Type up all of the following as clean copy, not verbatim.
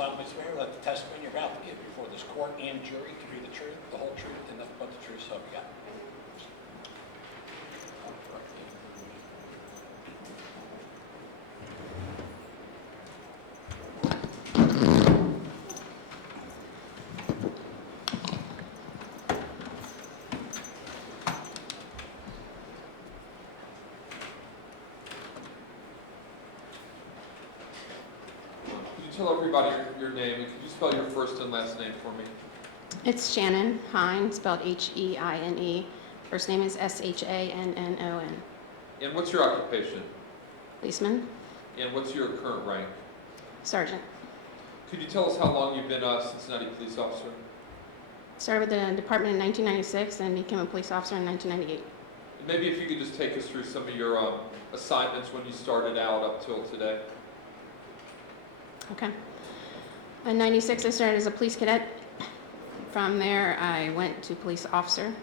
solemnly swear that the testimony you're about to give before this court and jury to be the truth, the whole truth, and nothing but the truth, so help you God. Tell everybody your name, and could you spell your first and last name for me? It's Shannon Heine, spelled H-E-I-N-E. First name is S-H-A-N-N-O-N. And what's your occupation? Policeman, And what's your current rank? sergeant. Could you tell us how long you've been a Cincinnati police officer? Started with the department in 1996 and became a police officer in 1998. And maybe if you could just take us through some of your assignments when you started out up till today. Okay. In 96, I started as a police cadet. From there, I went to police officer.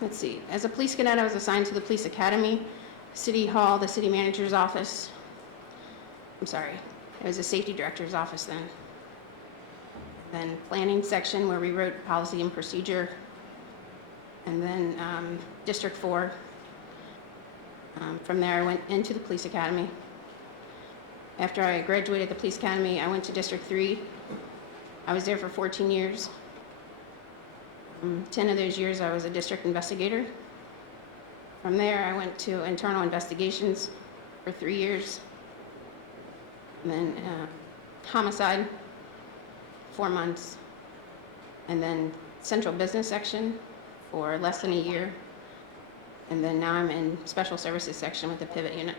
Let's see. As a police cadet, I was assigned to the police academy, city hall, the city manager's office. I'm sorry. It was the safety director's office then. Then planning section where we wrote policy and procedure. And then District 4. From there, I went into the police academy. After I graduated the police academy, I went to District 3. I was there for 14 years. 10 of those years, I was a district investigator. From there, I went to internal investigations for 3 years. And then homicide, 4 months. And then central business section for less than a year. And then now I'm in special services section with the pivot unit.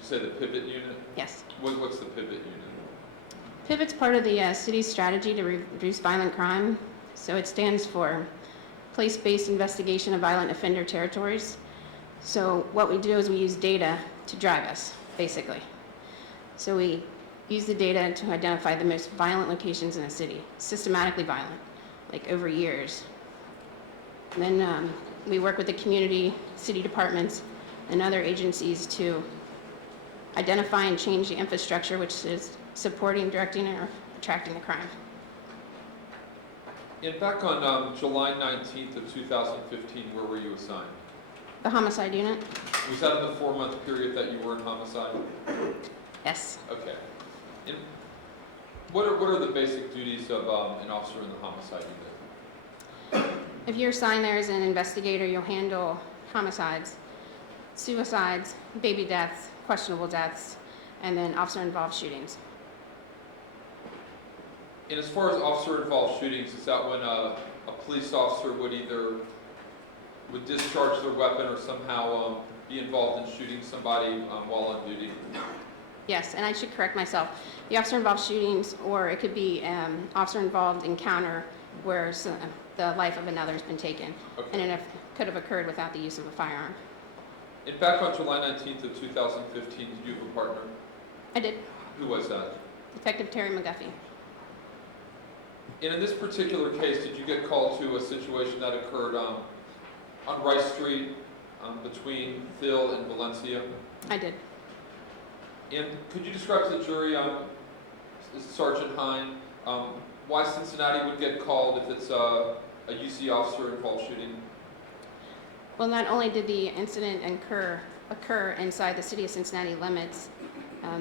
You say the pivot unit? Yes. What's the pivot unit? Pivot's part of the city's strategy to reduce violent crime. So it stands for Place-Based Investigation of Violent Offender Territories. So what we do is we use data to drive us, basically. So we use the data to identify the most violent locations in the city, systematically violent, like over years. And then we work with the community, city departments, and other agencies to identify and change the infrastructure, which is supporting, directing, or attracting the crime. And back on July 19th of 2015, where were you assigned? The homicide unit? Was that in the 4-month period that you were in homicide? Yes. Okay. And what are the basic duties of an officer in the homicide unit? If you're assigned there as an investigator, you'll handle homicides, suicides, baby deaths, questionable deaths, and then officer-involved shootings. And as far as officer-involved shootings, is that when a police officer would discharge their weapon or somehow be involved in shooting somebody while on duty? Yes, and I should correct myself. The officer-involved shootings, or it could be officer-involved encounter where the life of another has been taken, Okay. and it could have occurred without the use of a firearm. And back on July 19th of 2015, did you have a partner? I did. Who was that? Detective Terry Mcafee. And in this particular case, did you get called to a situation that occurred on Rice Street between Phil and Valencia? I did. And could you describe to the jury, Sergeant Heine, why Cincinnati would get called if it's a UC officer-involved shooting? Well, not only did the incident occur inside the city of Cincinnati limits,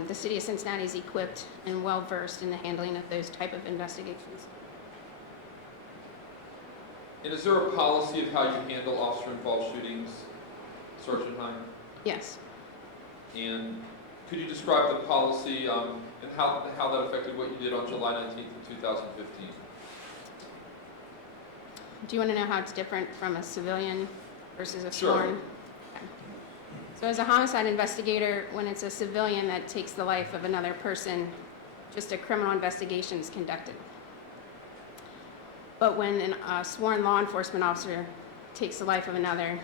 the city of Cincinnati is equipped and well-versed in the handling of those type of investigations. And is there a policy of how you handle officer-involved shootings, Sergeant Heine? Yes. And could you describe the policy and how that affected what you did on July 19th of 2015? Do you want to know how it's different from a civilian versus a Sure. sworn? Okay. So as a homicide investigator, when it's a civilian that takes the life of another person, just a criminal investigation is conducted. But when a sworn law enforcement officer takes the life of another,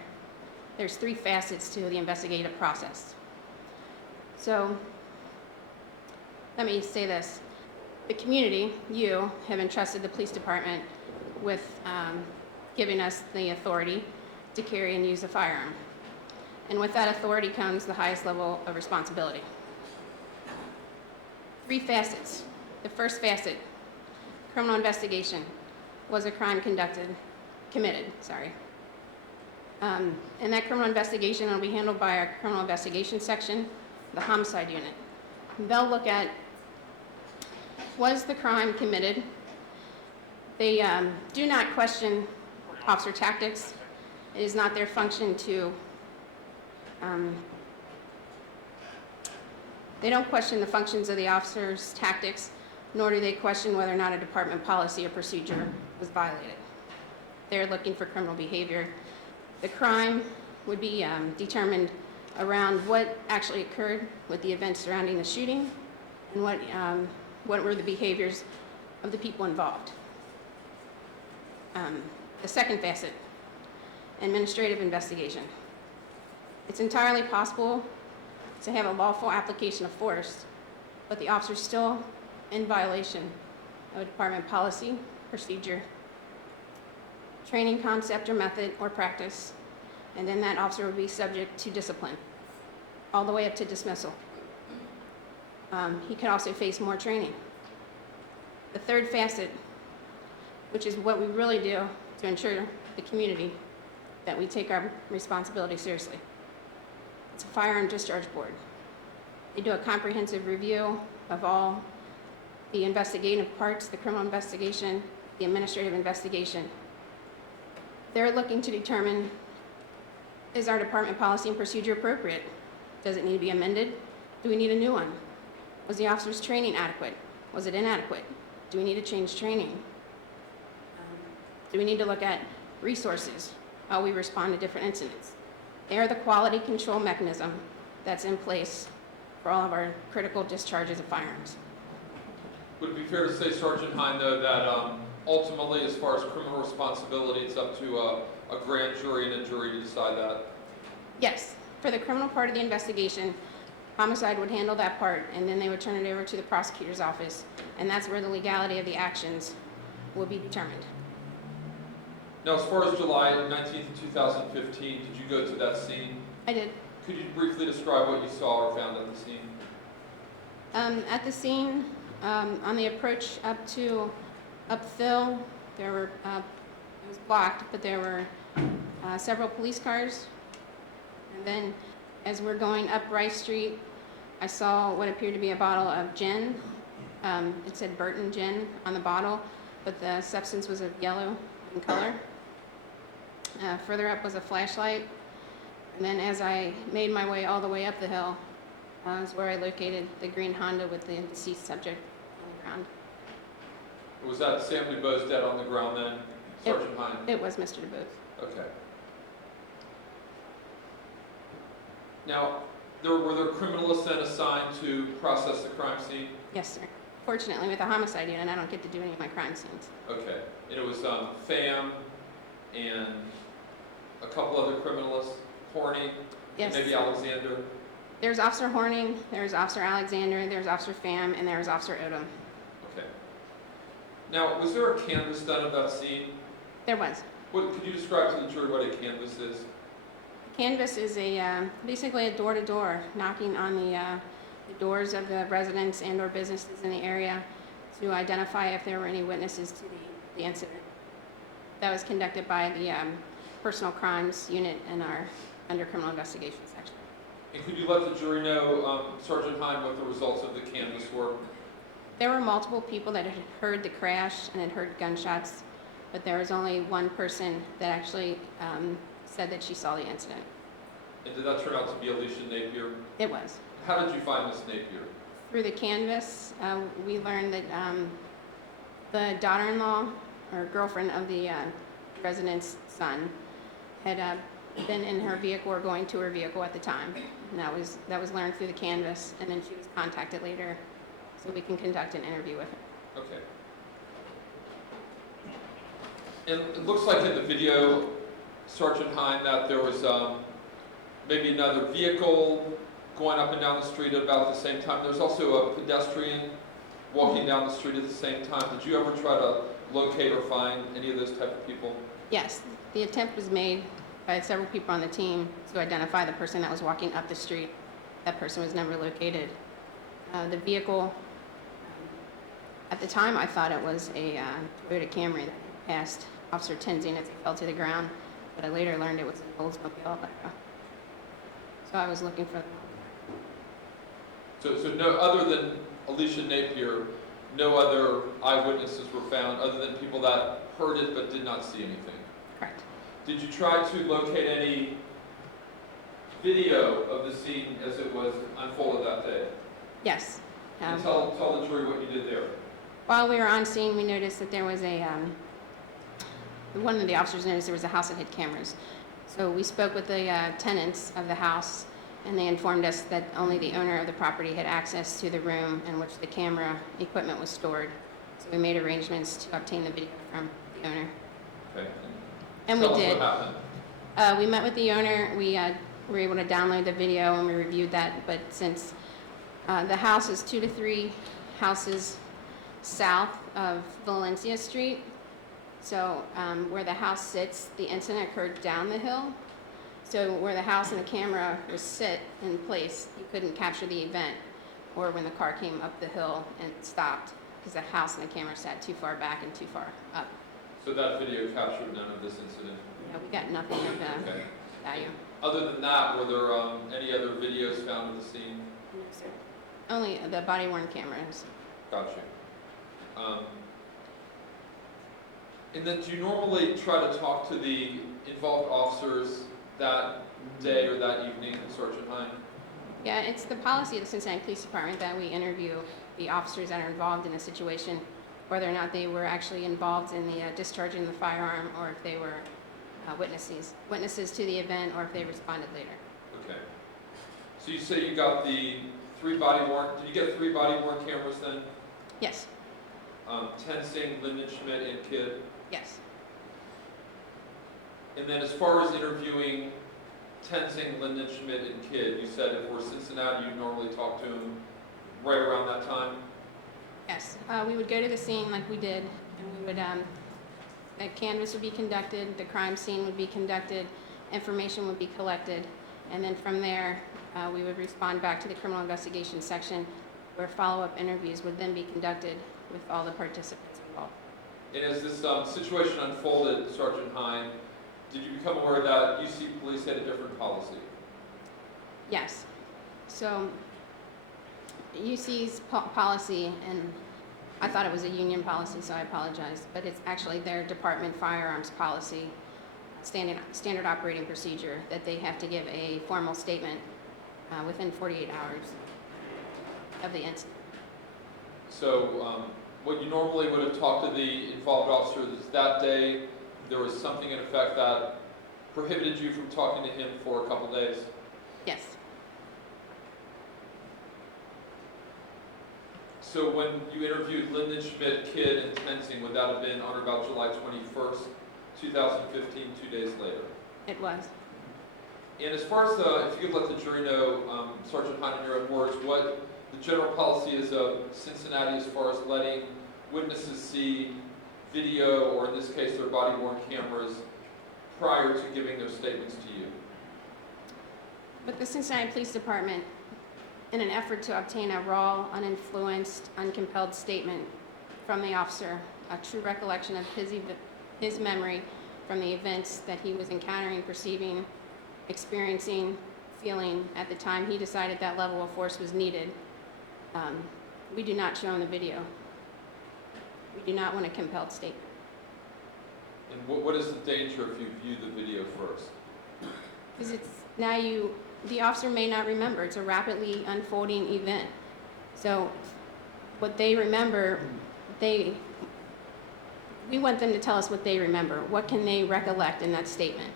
there's 3 facets to the investigative process. So let me say this. The community, you, have entrusted the police department with giving us the authority to carry and use a firearm. And with that authority comes the highest level of responsibility. 3 facets. The first facet, criminal investigation. Was a crime committed? And that criminal investigation will be handled by our criminal investigation section, the Homicide Unit. They'll look at, was the crime committed? They do not question officer tactics. It is not their function to, they don't question the functions of the officer's tactics, nor do they question whether or not a department policy or procedure was violated. They're looking for criminal behavior. The crime would be determined around what actually occurred with the events surrounding the shooting and what were the behaviors of the people involved. The second facet, administrative investigation. It's entirely possible to have a lawful application of force, but the officer's still in violation of a department policy, procedure, training concept or method or practice, and then that officer would be subject to discipline, all the way up to dismissal. He could also face more training. The third facet, which is what we really do to ensure the community that we take our responsibility seriously. It's a firearm discharge board. They do a comprehensive review of all the investigative parts, the criminal investigation, the administrative investigation. They're looking to determine, is our department policy and procedure appropriate? Does it need to be amended? Do we need a new one? Was the officer's training adequate? Was it inadequate? Do we need to change training? Do we need to look at resources, how we respond to different incidents? They are the quality control mechanism that's in place for all of our critical discharges of firearms. Would it be fair to say, Sergeant Heine, though, that ultimately, as far as criminal responsibility, it's up to a grand jury and a jury to decide that? Yes, for the criminal part of the investigation, homicide would handle that part, and then they would turn it over to the prosecutor's office, and that's where the legality of the actions will be determined. Now, as far as July 19th, 2015, did you go to that scene? I did. Could you briefly describe what you saw or found at the scene? At the scene, on the approach up Thill, there were, it was blocked, but there were several police cars. And then as we're going up Rice Street, I saw what appeared to be a bottle of gin. It said Burton gin on the bottle, but the substance was of yellow in color. Further up was a flashlight. And then as I made my way all the way up the hill, is where I located the green Honda with the deceased subject on the ground. Was that Sam DuBose dead on the ground then, Sergeant Heine? It was Mr. DuBose. Okay. Now, were there criminalists then assigned to process the crime scene? Yes, sir. Fortunately, with the homicide unit, I don't get to do any of my crime scenes. Okay. And it was Pham and a couple other criminalists, Horney, Yes. maybe Alexander. There's Officer Horning, there's Officer Alexander, there's Officer Pham, and there's Officer Odom. Okay. Now, was there a canvass done of that scene? There was. Could you describe to the jury what a canvass is? Canvass is basically a door-to-door, knocking on the doors of the residents and/or businesses in the area to identify if there were any witnesses to the incident. That was conducted by the Personal Crimes Unit in our under criminal investigation section. And could you let the jury know, Sergeant Heine, what the results of the canvass were? There were multiple people that had heard the crash and had heard gunshots, but there was only one person that actually said that she saw the incident. And did that turn out to be Alicia Napier? It was. How did you find Miss Napier? Through the canvass, we learned that the daughter-in-law or girlfriend of the resident's son had been in her vehicle or going to her vehicle at the time. And that was learned through the canvass, and then she was contacted later so we can conduct an interview with her. Okay. And it looks like in the video, Sergeant Heine, that there was maybe another vehicle going up and down the street at about the same time. There's also a pedestrian walking down the street at the same time. Did you ever try to locate or find any of those type of people? Yes, the attempt was made by several people on the team to identify the person that was walking up the street. That person was never located. The vehicle At the time, I thought it was a Toyota Camry that passed Officer Tenzing as he fell to the ground, but I later learned it was an Oldsmobile. So I was looking for. So no, other than Alicia Napier, no other eyewitnesses were found, other than people that heard it but did not see anything? Correct. Did you try to locate any video of the scene as it was unfolded that day? Yes. And tell the jury what you did there. While we were on scene, we noticed that there was one of the officers noticed there was a house that had cameras. So we spoke with the tenants of the house, and they informed us that only the owner of the property had access to the room in which the camera equipment was stored. So we made arrangements to obtain the video from the owner. Okay. And we Tell us did. what happened. We met with the owner. We were able to download the video and we reviewed that. But since the house is 2 to 3 houses south of Valencia Street, so where the house sits, the incident occurred down the hill. So where the house and the camera was sit in place, you couldn't capture the event, or when the car came up the hill and stopped, because the house and the camera sat too far back and too far up. So that video captured none of this incident? Yeah, we got nothing of Okay. value. Other than that, were there any other videos found of the scene? No, sir. Only the body-worn cameras. Gotcha. And then do you normally try to talk to the involved officers that day or that evening, Sergeant Heine? Yeah, it's the policy of the Cincinnati Police Department that we interview the officers that are involved in a situation, whether or not they were actually involved in the discharging the firearm, or if they were witnesses to the event, or if they responded later. Okay. So you say you got the 3 body-worn, did you get 3 body-worn cameras then? Yes, Tenzing, Linden Schmidt, and Kidd? yes. And then as far as interviewing Tenzing, Linden Schmidt, and Kidd, you said if we're Cincinnati, you'd normally talk to them right around that time? Yes, we would go to the scene like we did, and we would, the canvass would be conducted, the crime scene would be conducted, information would be collected, and then from there, we would respond back to the criminal investigation section, where follow-up interviews would then be conducted with all the participants involved. And as this situation unfolded, Sergeant Heine, did you become aware that UC Police had a different policy? Yes. So UC's policy, and I thought it was a union policy, so I apologize, but it's actually their department firearms policy, standard operating procedure, that they have to give a formal statement within 48 hours of the incident. So what you normally would have talked to the involved officers is that day there was something in effect that prohibited you from talking to him for a couple days? Yes. So when you interviewed Linden Schmidt, Kidd, and Tenzing, would that have been on or about July 21st, 2015, 2 days later? It was. And as far as if you could let the jury know, Sergeant Heine, in your own words, what the general policy is of Cincinnati as far as letting witnesses see video, or in this case their body-worn cameras, prior to giving their statements to you? But the Cincinnati Police Department, in an effort to obtain a raw, uninfluenced, uncompelled statement from the officer, a true recollection of his memory from the events that he was encountering, perceiving, experiencing, feeling at the time he decided that level of force was needed, we do not show in the video. We do not want a compelled statement. And what is the danger if you view the video first? Because it's now the officer may not remember. It's a rapidly unfolding event. So what they remember, we want them to tell us what they remember. What can they recollect in that statement?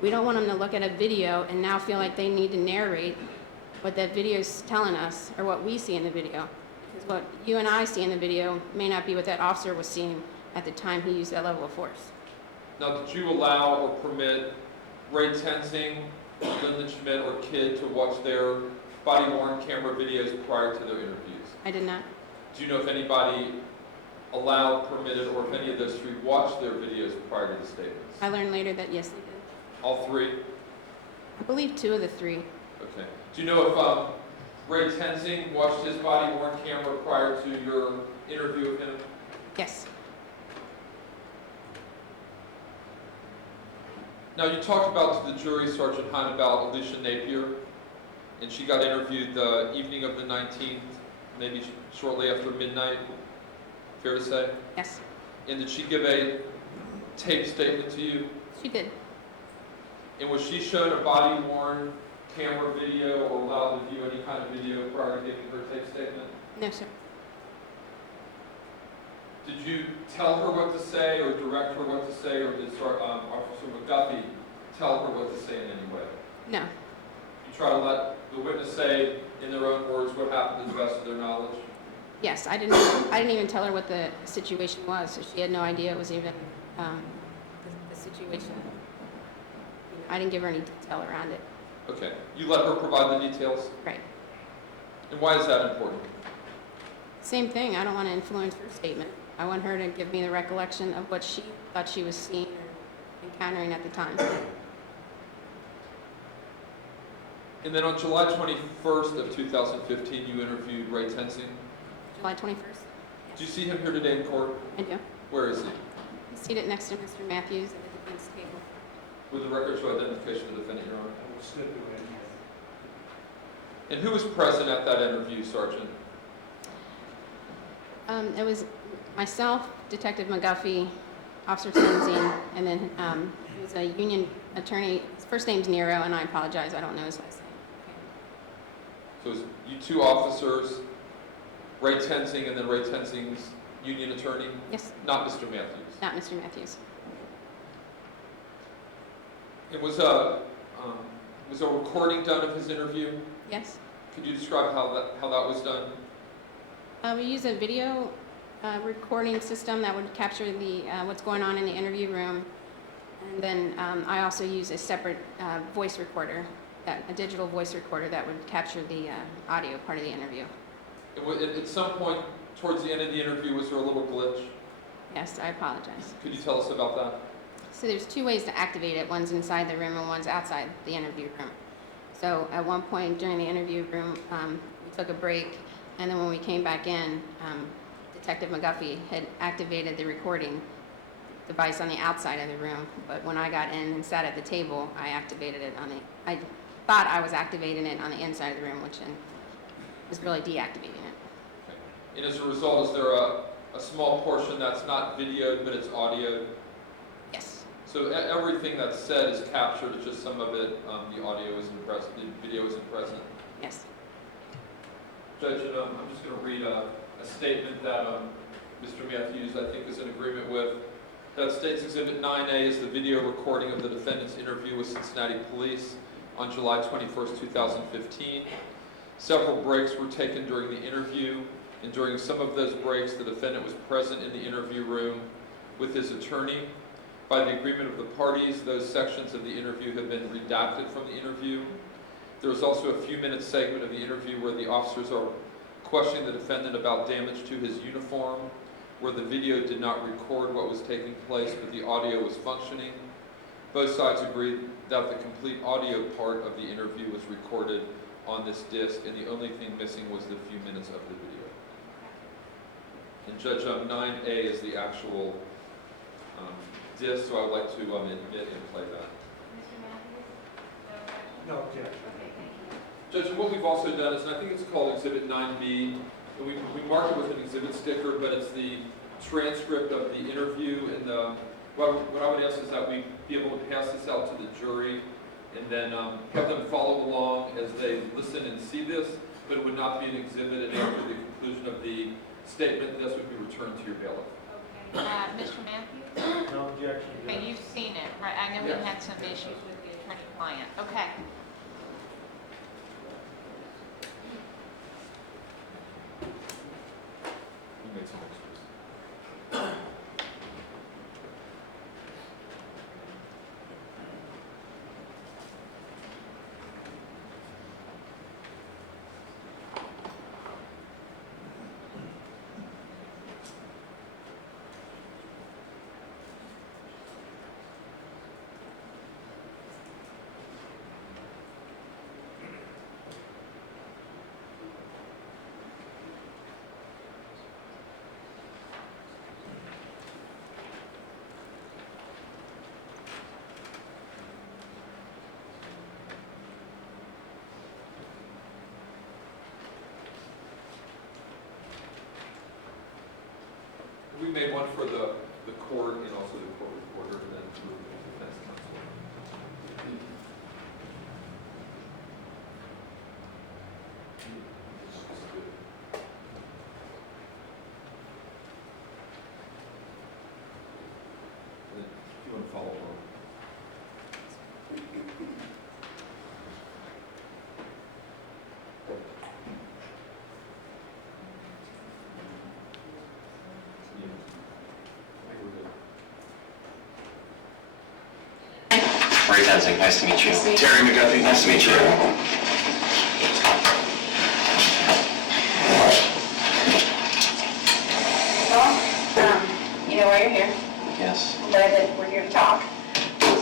We don't want them to look at a video and now feel like they need to narrate what that video is telling us, or what we see in the video. Because what you and I see in the video may not be what that officer was seeing at the time he used that level of force. Now, did you allow or permit Ray Tenzing, Linden Schmidt, or Kidd to watch their body-worn camera videos prior to their interviews? I did not. Do you know if anybody allowed, permitted, or if any of those 3 watched their videos prior to the statements? I learned later that yes, they did. All 3? I believe 2 of the 3. Okay. Do you know if Ray Tenzing watched his body-worn camera prior to your interview of him? Yes. Now, you talked about to the jury, Sergeant Heine, about Alicia Napier, and she got interviewed the evening of the 19th, maybe shortly after midnight, fair to say? Yes. And did she give a tape statement to you? She did. And was she shown a body-worn camera video or allowed to view any kind of video prior to giving her tape statement? No, sir. Did you tell her what to say or direct her what to say, or did Officer Mcafee tell her what to say in any way? No. You try to let the witness say in their own words what happened to the best of their knowledge? Yes, I didn't even tell her what the situation was, so she had no idea it was even the situation. I didn't give her any detail around it. Okay. You let her provide the details? Right. And why is that important? Same thing. I don't want to influence her statement. I want her to give me the recollection of what she thought she was seeing or encountering at the time. And then on July 21st of 2015, you interviewed Ray Tenzing. July 21st? Did you see him here today in court? I do. Where is he? He's seated next to Mr. Matthews at the defense table. With the record show identification of the defendant, Your Honor. I will stipulate. And who was present at that interview, Sergeant? It was myself, Detective Mcafee, Officer Tenzing, and then he was a union attorney. His first name's Nero, and I apologize, I don't know his last name. So it was you two officers, Ray Tenzing, and then Ray Tenzing's union attorney? Yes, Not Mr. Matthews. not Mr. Matthews. It was a recording done of his interview? Yes. Could you describe how that was done? We use a video recording system that would capture the what's going on in the interview room, and then I also use a separate voice recorder, a digital voice recorder that would capture the audio part of the interview. At some point towards the end of the interview, was there a little glitch? Yes, I apologize. Could you tell us about that? So there's two ways to activate it. One's inside the room and one's outside the interview room. So at one point during the interview room, we took a break, and then when we came back in, Detective Mcafee had activated the recording device on the outside of the room. But when I got in and sat at the table, I activated it I thought I was activating it on the inside of the room, which was really deactivating it. Okay. And as a result, is there a small portion that's not videoed, but it's audio? Yes. So everything that's said is captured, it's just some of it, the audio isn't present, the video isn't present. Yes. Judge, I'm just going to read a statement that Mr. Matthews, I think, is in agreement with. That states Exhibit 9A is the video recording of the defendant's interview with Cincinnati police on July 21st, 2015. Several breaks were taken during the interview, and during some of those breaks, the defendant was present in the interview room with his attorney. By the agreement of the parties, those sections of the interview have been redacted from the interview. There was also a few-minute segment of the interview where the officers are questioning the defendant about damage to his uniform, where the video did not record what was taking place, but the audio was functioning. Both sides agreed that the complete audio part of the interview was recorded on this disc, and the only thing missing was the few minutes of the video. And Judge, 9A is the actual disc, so I would like to admit and play that. Mr. Matthews? No objection. Okay, thank you. Judge, what we've also done is, and I think it's called Exhibit 9B, and we mark it with an exhibit sticker, but it's the transcript of the interview, and what I would ask is that we be able to pass this out to the jury, and then have them follow along as they listen and see this, but it would not be an exhibit, and after the conclusion of the statement, this would be returned to your bailiff. Okay, Mr. Matthews? No objection. Okay, you've seen it, right? I know we Yes. had some issues with the attorney-client. Okay. You made some extras. made one for the court and also the court reporter, and then for the defense counsel. And then if you want to follow along. Ray Tenzing, nice to meet you. Terry Mcafee, nice to meet you. Well, you know why you're here. Yes. I'm glad that we're here to talk.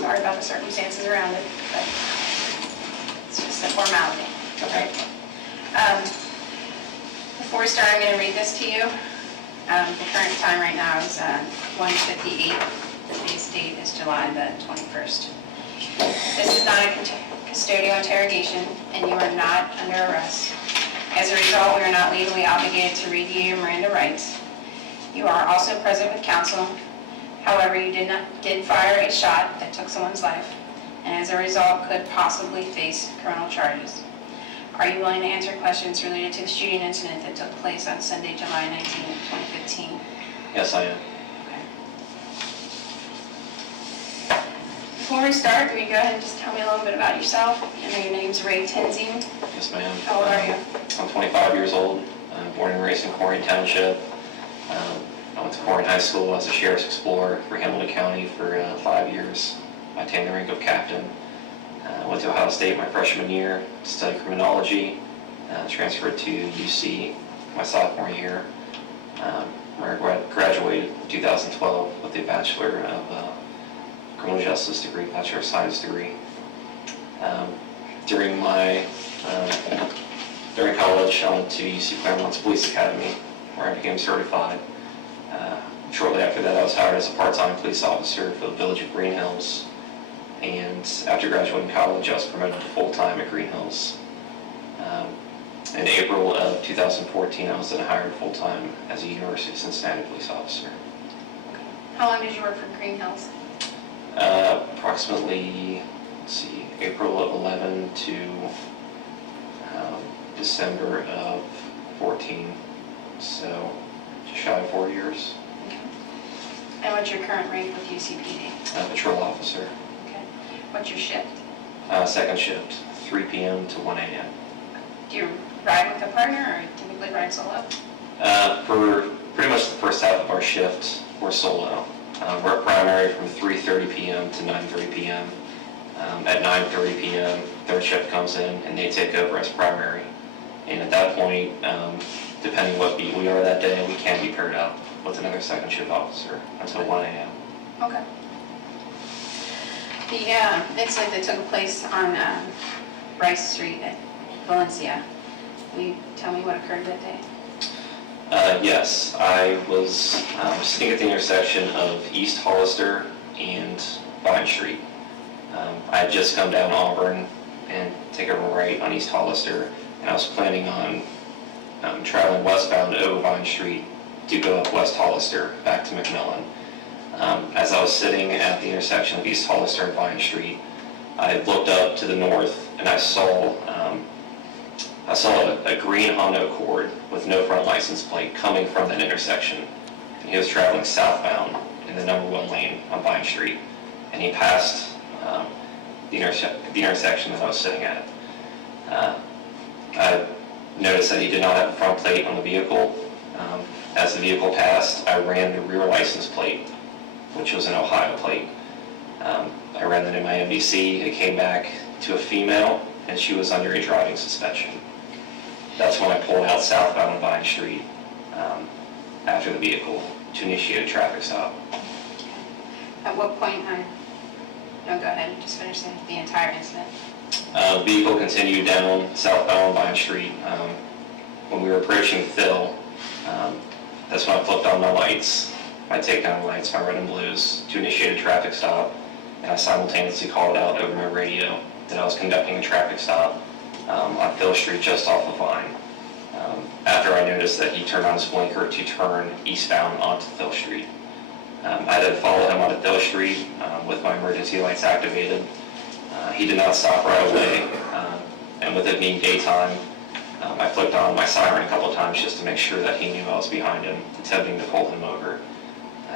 Sorry about the circumstances around it, but it's just a formality. Okay. Before we start, I'm going to read this to you. The current time right now is 1:58. Today's date is July the 21st. This is not a custodial interrogation, and you are not under arrest. As a result, we are not legally obligated to read you your Miranda rights. You are also present with counsel. However, you did fire a shot that took someone's life, and as a result, could possibly face criminal charges. Are you willing to answer questions related to the shooting incident that took place on Sunday, July 19, 2015? Yes, I am. Before we start, will you go ahead and just tell me a little bit about yourself? I know your name's Ray Tenzing. Yes, ma'am. How old are you? I'm 25 years old. I'm born and raised in Corrigan Township. I went to Corrigan High School as a Sheriff's Explorer for Hamilton County for 5 years. I attained the rank of captain. Went to Ohio State my freshman year to study criminology. Transferred to UC my sophomore year. Where I graduated in 2012 with a Bachelor of Criminal Justice degree, Bachelor of Science degree. During college, I went to UC Claremont's Police Academy, where I became certified. Shortly after that, I was hired as a part-time police officer for the Village of Green Hills. And after graduating college, I was promoted to full-time at Green Hills. In April of 2014, I was then hired full-time as a University of Cincinnati police officer. How long did you work for Green Hills? Approximately, April of 11 to December of 14, so just shy of 4 years. Okay. And what's your current rank with UCPD? Patrol officer. Okay. What's your shift? Second shift, 3 p.m. to 1 a.m. Do you ride with a partner or typically ride solo? For pretty much the first half of our shift, we're solo. We're at primary from 3:30 p.m. to 9:30 p.m. At 9:30 p.m., third shift comes in and they take over as primary. And at that point, depending what beat we are that day, we can be paired up with another second shift officer until 1 a.m. Okay. The incident that took place on Rice Street at Valencia, will you tell me what occurred that day? Yes, I was sitting at the intersection of East Hollister and Vine Street. I had just come down Auburn and taken a right on East Hollister, and I was planning on traveling westbound over Vine Street to go up West Hollister back to McMillan. As I was sitting at the intersection of East Hollister and Vine Street, I looked up to the north and I saw a green Honda Accord with no front license plate coming from that intersection. And he was traveling southbound in the number 1 lane on Vine Street. And he passed the intersection that I was sitting at. I noticed that he did not have a front plate on the vehicle. As the vehicle passed, I ran the rear license plate, which was an Ohio plate. I ran that in my MDC. It came back to a female, and she was under a driving suspension. That's when I pulled out southbound on Vine Street after the vehicle to initiate a traffic stop. At what point, no, go ahead, just finish the entire incident. The vehicle continued down southbound on Vine Street. When we were approaching Phil, that's when I flipped on my lights, my takedown lights, my red and blues, to initiate a traffic stop, and I simultaneously called out over my radio that I was conducting a traffic stop on Phil Street just off of Vine. After I noticed that he turned on his blinker to turn eastbound onto Thill Street. I then followed him onto Thill Street with my emergency lights activated. He did not stop right away, and with it being daytime, I flicked on my siren a couple of times just to make sure that he knew I was behind him, attempting to pull him over.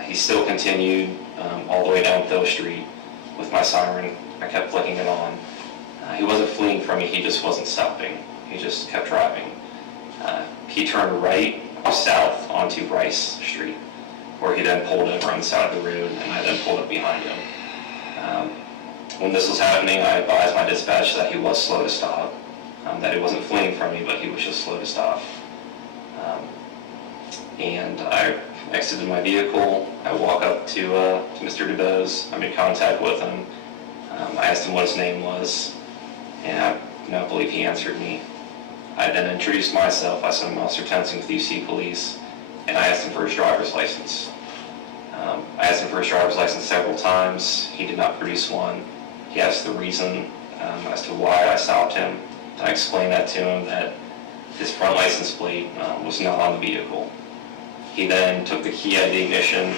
He still continued all the way down Thill Street with my siren. I kept flicking it on. He wasn't fleeing from me, he just wasn't stopping. He just kept driving. He turned right south onto Rice Street, where he then pulled over on the side of the road, and I then pulled up behind him. When this was happening, I advised my dispatch that he was slow to stop, that he wasn't fleeing from me, but he was just slow to stop. And I exited my vehicle. I walk up to Mr. DuBose. I'm in contact with him. I asked him what his name was, and I don't believe he answered me. I then introduced myself. I said I'm Officer Tenzing with UC Police, and I asked him for his driver's license. I asked him for his driver's license several times. He did not produce one. He asked the reason as to why I stopped him. I explained that to him, that his front license plate was not on the vehicle. He then took the key out of the ignition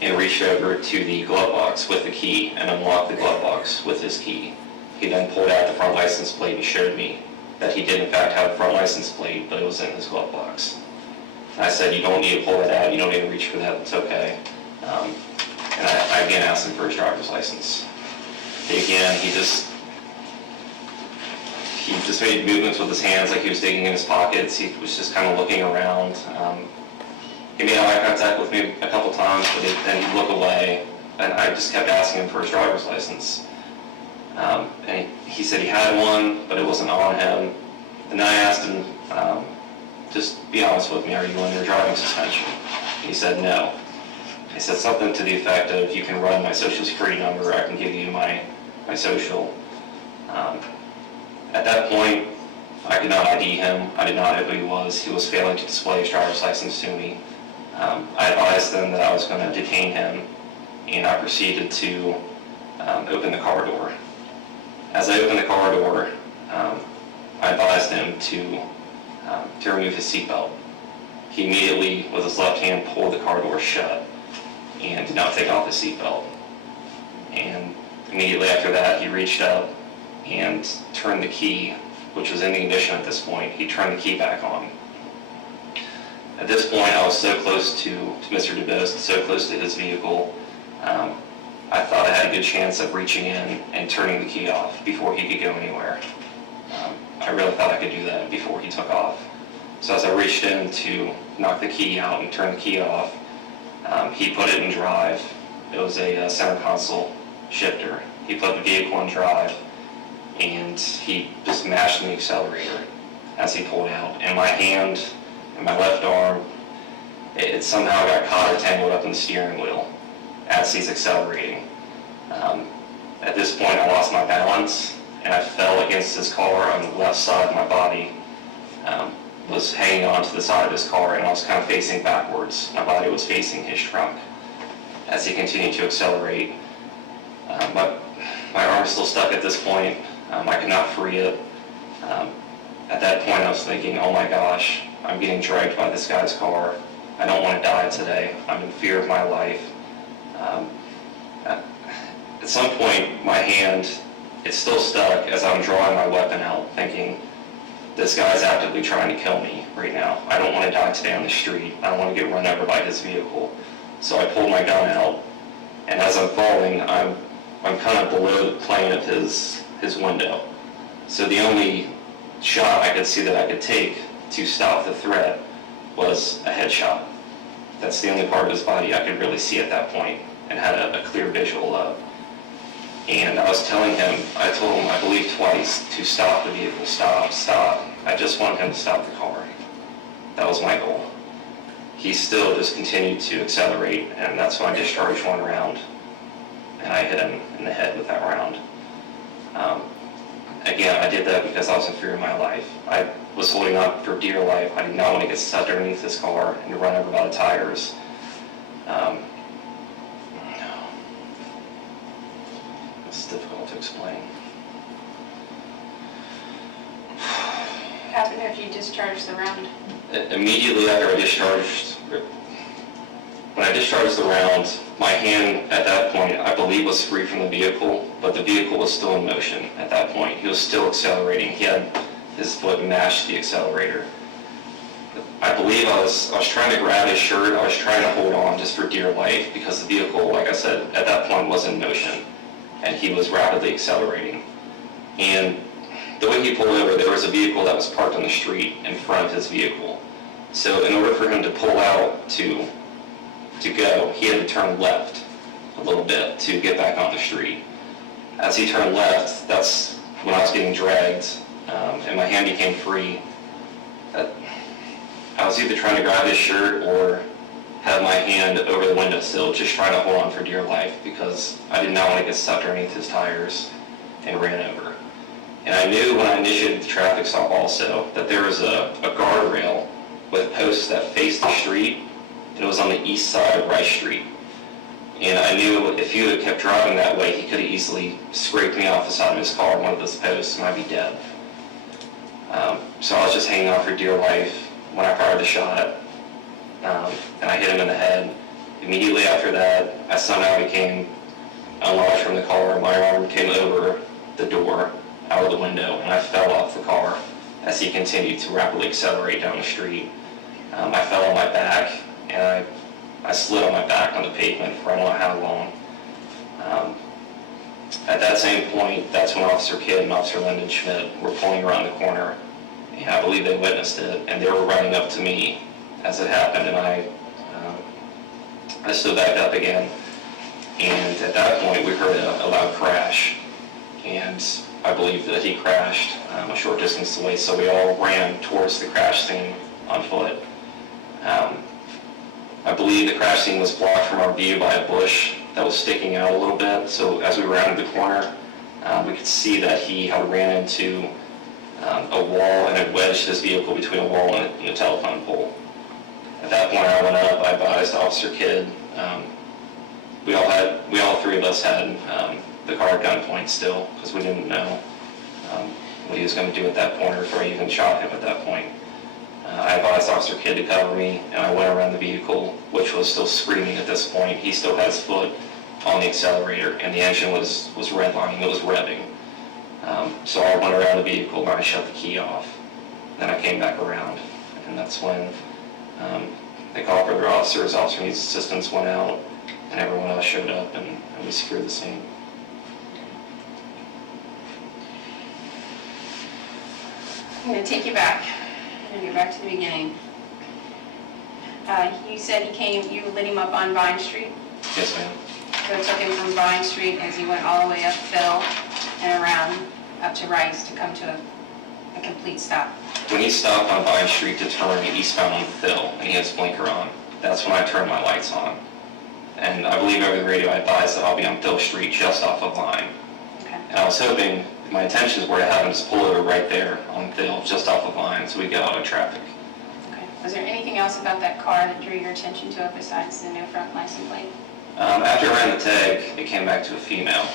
and reached over to the glove box with the key and unlocked the glove box with his key. He then pulled out the front license plate and showed me that he did in fact have a front license plate, but it was in his glove box. I said, you don't need to pull it out, you don't need to reach for that, it's okay. And I again asked him for his driver's license. Again, he just made movements with his hands like he was digging in his pockets. He was just kind of looking around. He made eye contact with me a couple times, but then he'd look away, and I just kept asking him for his driver's license. And he said he had one, but it wasn't on him. And then I asked him, just be honest with me, are you under driving suspension? He said no. I said something to the effect of, you can run my social security number, I can give you my social. At that point, I could not ID him. I did not know who he was. He was failing to display his driver's license to me. I advised them that I was going to detain him, and I proceeded to open the car door. As I opened the car door, I advised him to remove his seatbelt. He immediately, with his left hand, pulled the car door shut and did not take off his seatbelt. And immediately after that, he reached up and turned the key, which was in the ignition at this point. He turned the key back on. At this point, I was so close to Mr. DuBose, so close to his vehicle, I thought I had a good chance of reaching in and turning the key off before he could go anywhere. I really thought I could do that before he took off. So as I reached in to knock the key out and turn the key off, he put it in drive. It was a center console shifter. He put the vehicle in drive, and he just mashed the accelerator as he pulled out. And my hand and my left arm, it somehow got caught or tangled up in the steering wheel as he's accelerating. At this point, I lost my balance, and I fell against his car on the left side of my body. Was hanging onto the side of his car, and I was kind of facing backwards. My body was facing his trunk as he continued to accelerate. My arm was still stuck at this point. I could not free it. At that point, I was thinking, oh my gosh, I'm getting dragged by this guy's car. I don't want to die today. I'm in fear of my life. At some point, my hand, it's still stuck as I'm drawing my weapon out, thinking, this guy's actively trying to kill me right now. I don't want to die today on the street. I don't want to get run over by his vehicle. So I pulled my gun out, and as I'm falling, I'm kind of below the plane of his window. So the only shot I could see that I could take to stop the threat was a headshot. That's the only part of his body I could really see at that point and had a clear visual of. And I was telling him, I told him, I believe twice, to stop the vehicle, stop. I just wanted him to stop the car. That was my goal. He still just continued to accelerate, and that's when I discharged one round, and I hit him in the head with that round. Again, I did that because I was in fear of my life. I was holding on for dear life. I did not want to get stuck underneath this car and run over by the tires. It's difficult to explain. Happened after you discharged the round? Immediately after I discharged, when I discharged the round, my hand at that point, I believe, was free from the vehicle, but the vehicle was still in motion at that point. He was still accelerating. He had his foot mashed the accelerator. I believe I was trying to grab his shirt. I was trying to hold on just for dear life because the vehicle, like I said, at that point was in motion, and he was rapidly accelerating. And the way he pulled over, there was a vehicle that was parked on the street in front of his vehicle. So in order for him to pull out to go, he had to turn left a little bit to get back on the street. As he turned left, that's when I was getting dragged, and my hand became free. I was either trying to grab his shirt or have my hand over the windowsill, just trying to hold on for dear life because I did not want to get stuck underneath his tires and ran over. And I knew when I initiated the traffic stop also that there was a guardrail with posts that faced the street. It was on the east side of Rice Street. And I knew if he would have kept driving that way, he could have easily scraped me off the side of his car, one of those posts, and I'd be dead. So I was just hanging on for dear life when I fired the shot, and I hit him in the head. Immediately after that, I somehow became unlodged from the car. My arm came over the door, out of the window, and I fell off the car as he continued to rapidly accelerate down the street. I fell on my back, and I slid on my back on the pavement for I don't know how long. At that same point, that's when Officer Kidd and Officer Lyndon Schmidt were pulling around the corner, and I believe they witnessed it, and they were running up to me as it happened, and I stood back up again, and at that point we heard a loud crash, and I believe that he crashed a short distance away, so we all ran towards the crash scene on foot. I believe the crash scene was blocked from our view by a bush that was sticking out a little bit, so as we rounded the corner, we could see that he had ran into a wall and had wedged his vehicle between a wall and a telephone pole. At that point I went up, I advised Officer Kidd. We all three of us had the car at gunpoint still, because we didn't know what he was going to do at that point, or if I even shot him at that point. I advised Officer Kidd to cover me, and I went around the vehicle, which was still screaming at this point. He still had his foot on the accelerator, and the engine was redlining, it was revving. So I went around the vehicle, and I shut the key off. Then I came back around, and that's when they called for their officers. Officer Needs Assistance went out, and everyone else showed up, and we secured the scene. I'm going to take you back. I'm going to go back to the beginning. You said you lit him up on Vine Street. Yes, ma'am. So it took him from Vine Street as he went all the way up Phil and around up to Rice to come to a complete stop. When he stopped on Vine Street to turn eastbound on Phil, and he had his blinker on, that's when I turned my lights on. And I believe over the radio I advised that I'll be on Phil Street just off of Vine. Okay. And I was hoping, my intentions were to have him just pull over right there on Phil, just off of Vine, so we get out of traffic. Okay. Was there anything else about that car that drew your attention to it besides the no front license plate? After I ran the tag, it came back to a female,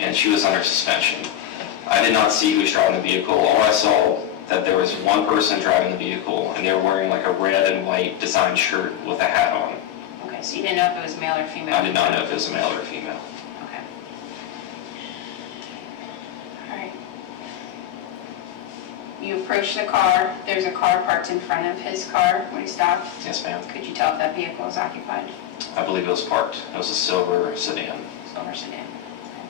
and she was under suspension. I did not see who was driving the vehicle. All I saw that there was one person driving the vehicle, and they were wearing like a red and white designed shirt with a hat on. Okay, so you didn't know if it was male or female? I did not know if it was a male or a female. Okay. All right. You approach the car. There's a car parked in front of his car when he stopped. Yes, ma'am. Could you tell if that vehicle was occupied? I believe it was parked. It was a silver sedan. Silver sedan. Okay.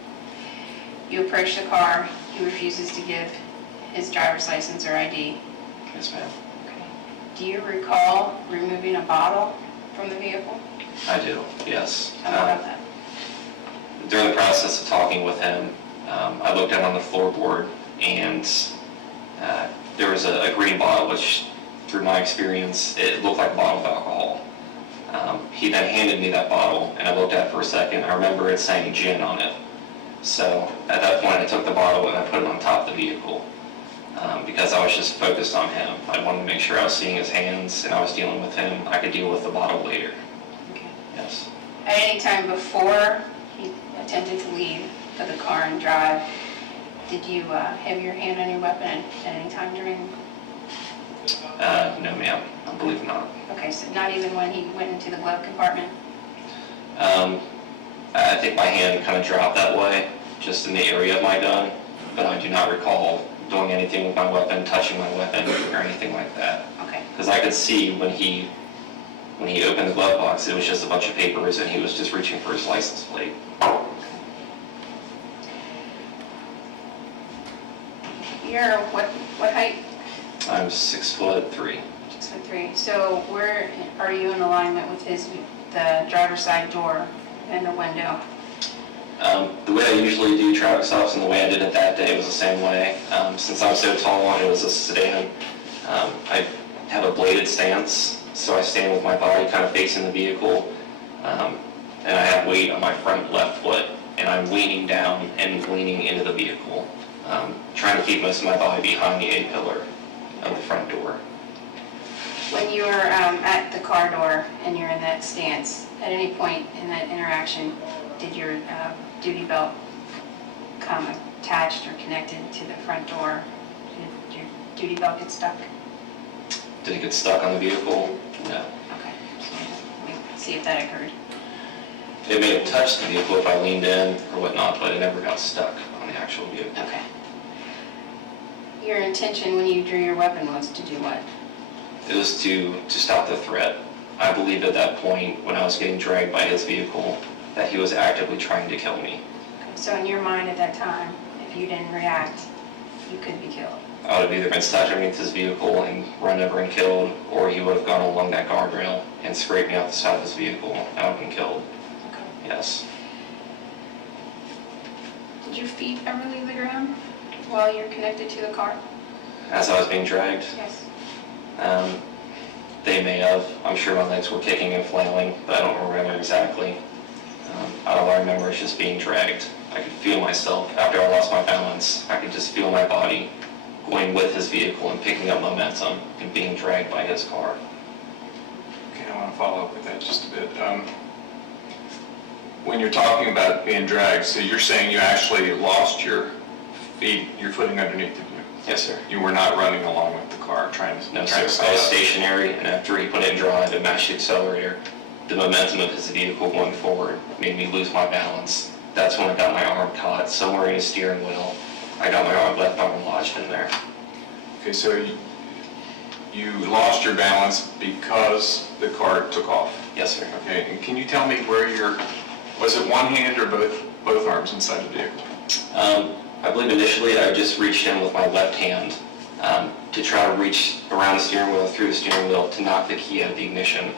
You approach the car. He refuses to give his driver's license or ID. Yes, ma'am. Okay. Do you recall removing a bottle from the vehicle? I do, yes. Tell me about that. During the process of talking with him, I looked down on the floorboard, and there was a green bottle, which, through my experience, it looked like a bottle of alcohol. He then handed me that bottle, and I looked at it for a second. I remember it saying gin on it. So at that point, I took the bottle and I put it on top of the vehicle because I was just focused on him. I wanted to make sure I was seeing his hands and I was dealing with him. I could deal with the bottle later. Okay. Yes. At any time before he attempted to leave for the car and drive, did you have your hand on your weapon at any time during No, ma'am, I believe not. Okay, so not even when he went into the glove compartment? I think my hand kind of dropped that way, just in the area of my gun, but I do not recall doing anything with my weapon, touching my weapon, or anything like that. Okay. Because I could see when he opened the glove box, it was just a bunch of papers, and he was just reaching for his license plate. You're what height? I'm 6'3". 6'3". So where are you in alignment with the driver's side door and the window? The way I usually do traffic stops and the way I did it that day was the same way. Since I'm so tall and it was a sedan, I have a bladed stance, so I stand with my body kind of facing the vehicle, and I have weight on my front left foot, and I'm leaning down and leaning into the vehicle, trying to keep most of my body behind the A-pillar of the front door. When you were at the car door and you're in that stance, at any point in that interaction, did your duty belt come attached or connected to the front door? Did your duty belt get stuck? Did it get stuck on the vehicle? No. Okay, so let me see if that occurred. It may have touched the vehicle if I leaned in or whatnot, but it never got stuck on the actual vehicle. Okay. Your intention when you drew your weapon was to do what? It was to stop the threat. I believed at that point, when I was getting dragged by his vehicle, that he was actively trying to kill me. Okay, so in your mind at that time, if you didn't react, you could be killed. I would have either been stuck underneath his vehicle and run over and killed, or he would have gone along that guardrail and scraped me off the side of his vehicle, and I would have been killed. Okay. Yes. Did your feet ever leave the ground while you're connected to the car? As I was being dragged, Yes. they may have. I'm sure my legs were kicking and flailing, but I don't remember exactly. All I remember is just being dragged. I could feel myself, after I lost my balance, I could just feel my body going with his vehicle and picking up momentum and being dragged by his car. Okay, I want to follow up with that just a bit. When you're talking about being dragged, so you're saying you actually lost your footing underneath of you? Yes, sir. You were not running along with the car trying to... No, sir. I was stationary, and after he put it in drive and mashed the accelerator, the momentum of his vehicle going forward made me lose my balance. That's when I got my arm caught somewhere in his steering wheel. I got my left arm lodged in there. Okay, so you lost your balance because the car took off? Yes, sir. Okay, and can you tell me where was it one hand or both arms inside the vehicle? I believe initially I just reached in with my left hand to try to reach around the steering wheel, through the steering wheel, to knock the key out of the ignition,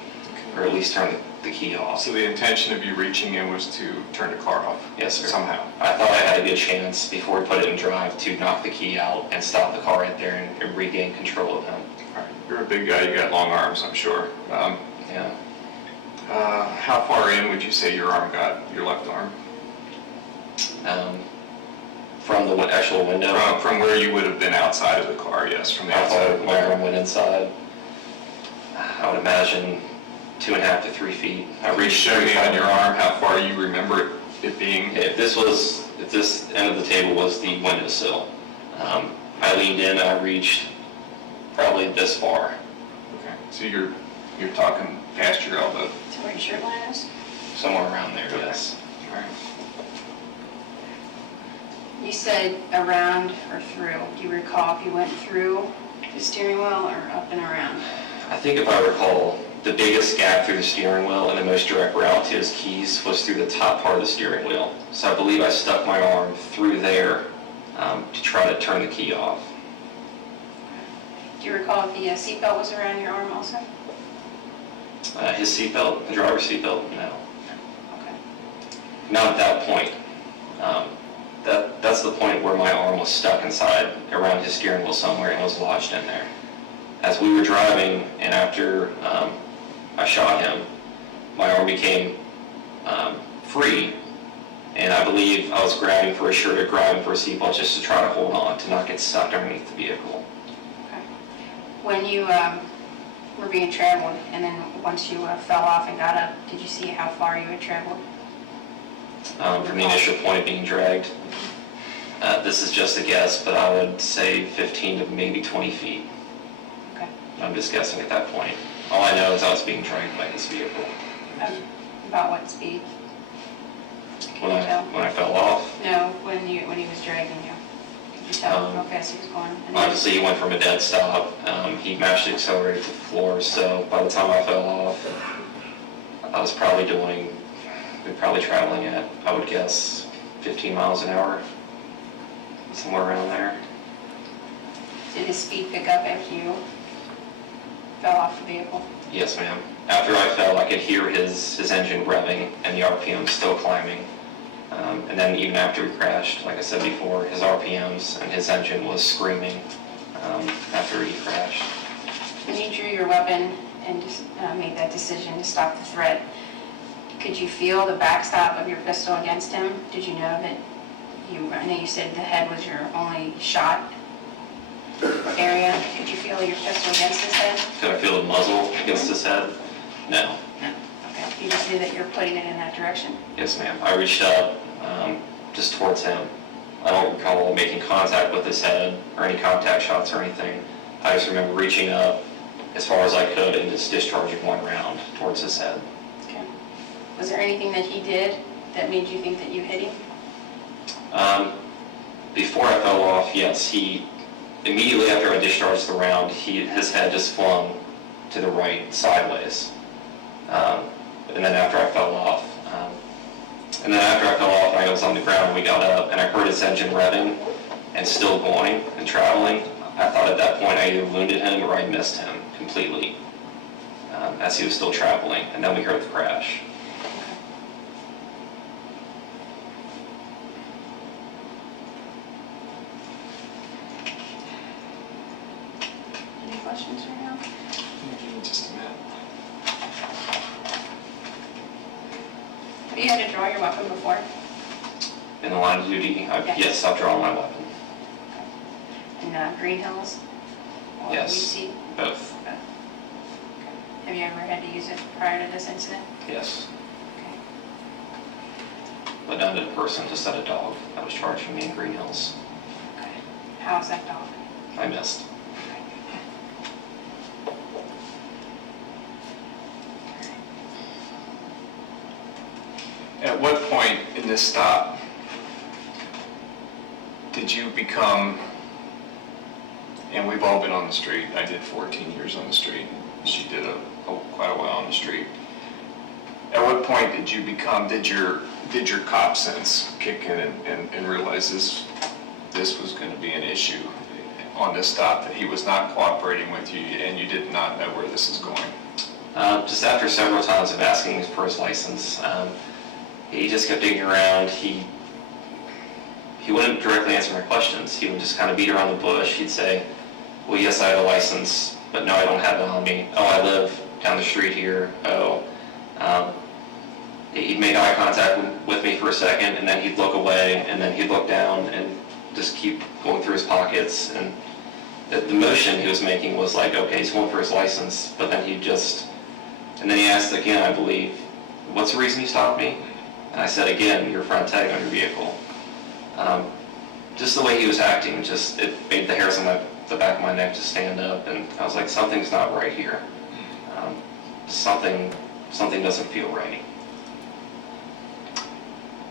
or at least turn the key off. So the intention of you reaching in was to turn the car off? Yes, sir. Somehow? I thought I had a good chance before we put it in drive to knock the key out and stop the car right there and regain control of him. All right. You're a big guy, you got long arms, I'm sure. Yeah. How far in would you say your arm got, your left arm? From the actual window. From where you would have been outside of the car, yes, from the How outside far of the my car. arm went inside? I would imagine 2.5 to 3 feet. I Can you reached show me pretty on far. your arm how far you remember it being? If this end of the table was the windowsill, I leaned in and I reached probably this far. Okay, so you're talking past your elbow. To where your shirt line is? Somewhere around there, Okay. yes. All right. You said around or through. Do you recall if you went through the steering wheel or up and around? I think if I recall, the biggest gap through the steering wheel and the most direct route to his keys was through the top part of the steering wheel. So I believe I stuck my arm through there to try to turn the key off. Do you recall if the seatbelt was around your arm also? His seatbelt, the driver's seatbelt, no. Okay. Not at that point. That's the point where my arm was stuck inside around his steering wheel somewhere and was lodged in there. As we were driving, and after I shot him, my arm became free, and I believe I was grabbing for a shirt or grabbing for a seatbelt just to try to hold on, to not get stuck underneath the vehicle. Okay. When you were being traveled, and then once you fell off and got up, did you see how far you had traveled? From the initial point of being dragged, this is just a guess, but I would say 15 to maybe 20 feet. Okay. I'm just guessing at that point. All I know is I was being dragged by his vehicle. About what speed? When I fell off, No, when he was dragging you. Could you tell how fast he was going? obviously he went from a dead stop. He mashed the accelerator to the floor, so by the time I fell off, I was probably traveling at, I would guess, 15 miles an hour, somewhere around there. Did his speed pick up after you fell off the vehicle? Yes, ma'am. After I fell, I could hear his engine revving and the RPMs still climbing. And then even after we crashed, like I said before, his RPMs and his engine was screaming after he crashed. When you drew your weapon and made that decision to stop the threat, could you feel the backstop of your pistol against him? Did you know that I know you said the head was your only shot area. Could you feel your pistol against his head? Could I feel the muzzle against his head? No. No. Okay. You just knew that you were putting it in that direction? Yes, ma'am. I reached up just towards him. I don't recall making contact with his head or any contact shots or anything. I just remember reaching up as far as I could and just discharging one round towards his head. Okay. Was there anything that he did that made you think that you hit him? Before I fell off, yes, he immediately after I discharged the round, his head just flung to the right sideways. And then after I fell off, and I was on the ground and we got up and I heard his engine revving and still going and traveling. I thought at that point I either wounded him or I missed him completely as he was still traveling. And then we heard the crash. Any questions right now? Just a minute. Have you had to draw your weapon before? In the line of duty, yes, I've drawn my weapon. In Green Hills? Or Yes. UC? Both. Okay. Have you ever had to use it prior to this incident? Yes. Okay. But not at a person, just at a dog that was charging me in Green Hills. Okay. How's that dog? I missed. At what point in this stop did you become, and we've all been on the street, I did 14 years on the street, she did quite a while on the street. At what point did you become, did your cop sense kick in and realize this was going to be an issue on this stop, that he was not cooperating with you and you did not know where this is going? Just after several times of asking for his license, he just kept digging around. He wouldn't directly answer my questions. He would just kind of beat around the bush. He'd say, well, yes, I have a license, but no, I don't have it on me. Oh, I live down the street here. Oh. He'd make eye contact with me for a second, and then he'd look away, and then he'd look down and just keep going through his pockets. And the motion he was making was like, okay, he's going for his license, but then and then he asked again, I believe, what's the reason you stopped me? And I said, again, your front tag on your vehicle. Just the way he was acting, it made the hairs on the back of my neck just stand up, and I was like, something's not right here. Something doesn't feel right.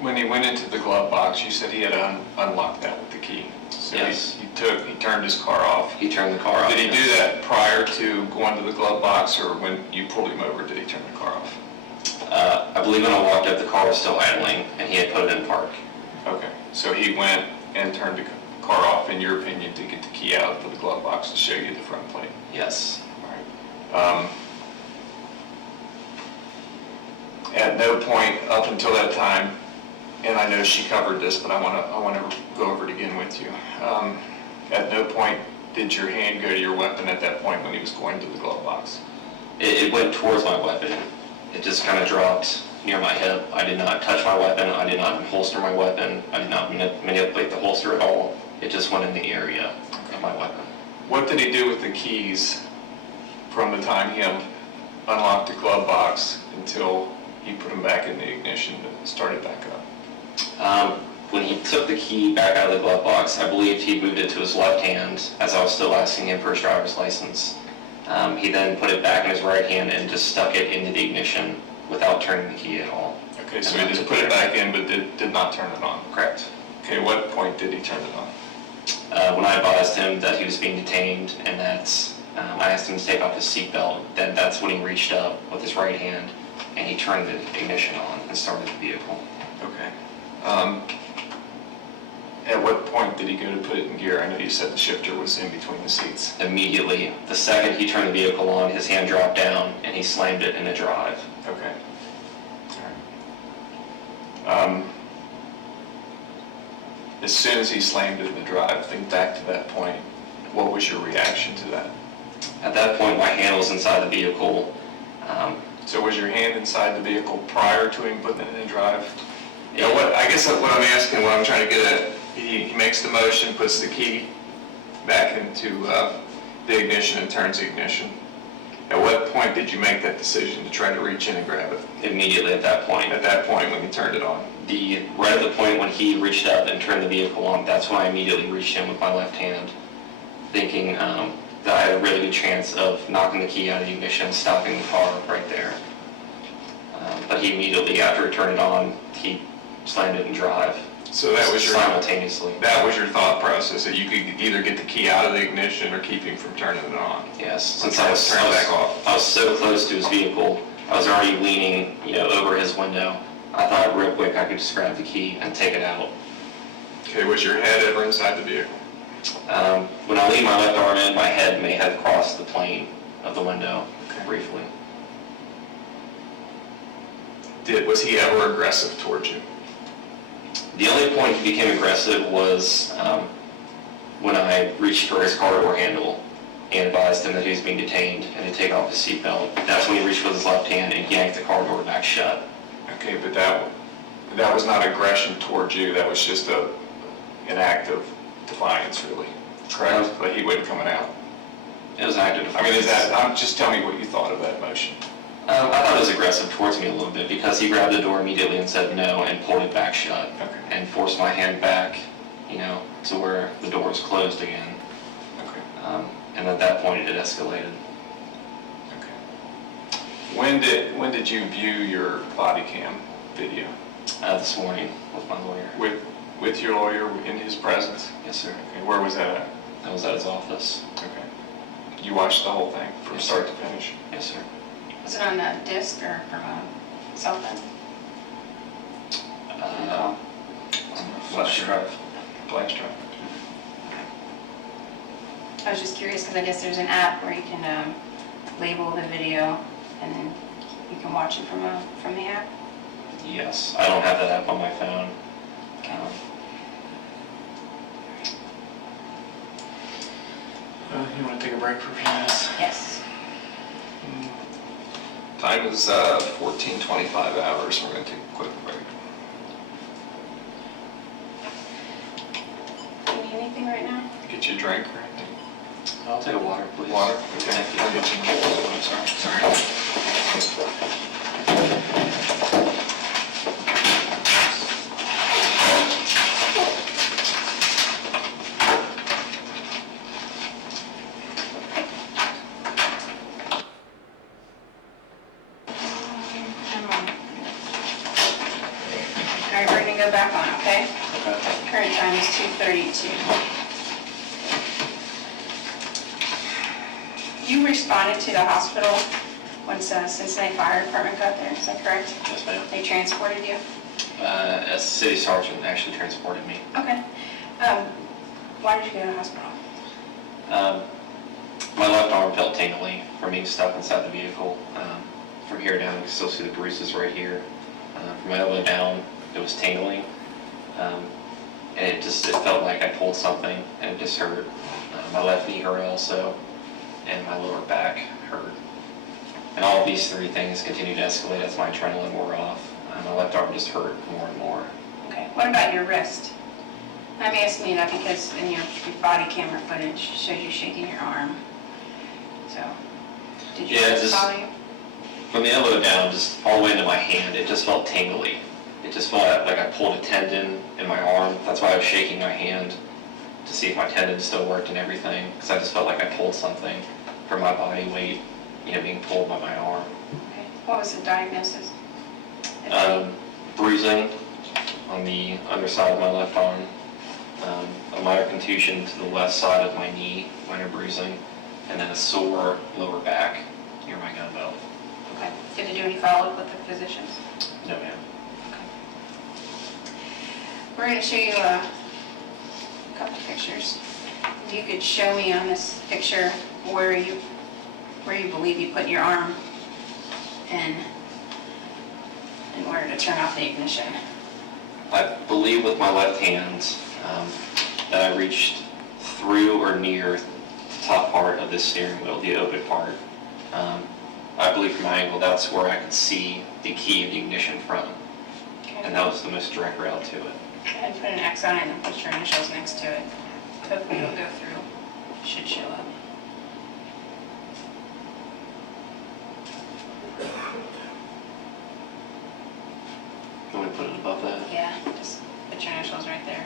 When he went into the glove box, you said he had unlocked that with the key. So Yes. He turned his car off. He turned the car off. Did he do that prior to going to the glove box, or when you pulled him over, did he turn the car off? I believe when I walked up, the car was still idling, and he had put it in park. Okay, so he went and turned the car off, in your opinion, to get the key out of the glove box to show you the front plate? Yes. All right. At no point up until that time, and I know she covered this, but I want to go over it again with you. At no point did your hand go to your weapon at that point when he was going to the glove box? It went towards my weapon. It just kind of dropped near my hip. I did not touch my weapon. I did not holster my weapon. I did not manipulate the holster at all. It just went in the area of my weapon. What did he do with the keys from the time he unlocked the glove box until you put them back in the ignition to start it back up? When he took the key back out of the glove box, I believed he moved it to his left hand as I was still asking him for his driver's license. He then put it back in his right hand and just stuck it into the ignition without turning the key at all. Okay, so he just put it back in, but did not turn it on. Correct. Okay, what point did he turn it on? When I advised him that he was being detained and that I asked him to take off his seatbelt, then that's when he reached up with his right hand and he turned the ignition on and started the vehicle. Okay. At what point did he go to put it in gear? I know you said the shifter was in between the seats. Immediately, the second he turned the vehicle on, his hand dropped down and he slammed it in the drive. Okay. All right. As soon as he slammed it in the drive, think back to that point, what was your reaction to that? At that point, my hand was inside the vehicle. So was your hand inside the vehicle prior to him putting it in the drive? You know, I guess what I'm asking, what I'm trying to get at, he makes the motion, puts the key back into the ignition and turns the ignition. At what point did you make that decision to try to reach in and grab it? Immediately at that point. At that point when he turned it on? Right at the point when he reached up and turned the vehicle on, that's when I immediately reached in with my left hand, thinking that I had a really good chance of knocking the key out of the ignition, stopping the car right there. But he immediately, after he turned it on, he slammed it in drive. So that was simultaneously. That was your thought process, that you could either get the key out of the ignition or keep him from turning it on? Yes, since I was so close to his vehicle, I was already leaning, over his window. I thought real quick I could just grab the key and take it out. Okay, was your head ever inside the vehicle? When I leaned my left arm in, my head may have crossed the plane of the window briefly. Was he ever aggressive towards you? The only point he became aggressive was when I reached for his car door handle and advised him that he was being detained and to take off his seatbelt. That's when he reached with his left hand and yanked the car door back shut. Okay, but that was not aggression towards you. That was just an act of defiance, really. Correct? But he wasn't coming out. It was an act of defiance. Just tell me what you thought of that motion. I thought it was aggressive towards me a little bit because he grabbed the door immediately and said no and pulled it back shut and forced my hand back, to where the door was closed again. Okay. And at that point it escalated. Okay. When did you view your body cam video? This morning with my lawyer. With your lawyer in his presence? Yes, sir. Okay. Where was that at? That was at his office. Okay. You watched the whole thing from start to finish? Yes, sir. Was it on a disc or from a cell phone? Flash drive. Flash drive. I was just curious because I guess there's an app where you can label the video and then you can watch it from the app. Yes, I don't have that app on my phone. You want to take a break for a few minutes? Yes. Time is 14:25 hours. We're going to take a quick break. Do you need anything right now? Get you a drink or anything? I'll take a water, please. Water? Okay. Thank you. I'll get you a Sorry. All right, we're going to go back on, okay? Okay. Current time is 2:32. You responded to the hospital once Cincinnati Fire Department got there, is that correct? Yes, ma'am. They transported you? A city sergeant actually transported me. Okay. Why did you go to the hospital? My left arm felt tingly from being stuck inside the vehicle. From here down, you can still see the bruises right here. From my elbow down, it was tingling. And it felt like I pulled something and it just hurt. My left knee hurt also, and my lower back hurt. And all of these three things continued to escalate as my adrenaline wore off. My left arm just hurt more and more. Okay. What about your wrist? I'm asking you that because in your body camera footage shows you shaking your arm. So, did your wrist bother you? From the elbow down, just all the way into my hand, it just felt tingly. It just felt like I pulled a tendon in my arm. That's why I was shaking my hand to see if my tendon still worked and everything, because I just felt like I pulled something. from my body weight, being pulled by my arm. Okay. What was the diagnosis? Bruising on the underside of my left arm, a minor contusion to the left side of my knee, minor bruising, and then a sore lower back near my gun belt. Okay. Did you do any follow-up with the physicians? No, ma'am. We're going to show you a couple pictures. If you could show me on this picture where you believe you put your arm in order to turn off the ignition. I believe with my left hand that I reached through or near the top part of the steering wheel, the open part. I believe from my angle that's where I could see the key of the ignition from, and that was the most direct route to it. I'd put an X on it and put your initials next to it. Hopefully it'll go through. It should show up. You want me to put it above that? Yeah, just put your initials right there.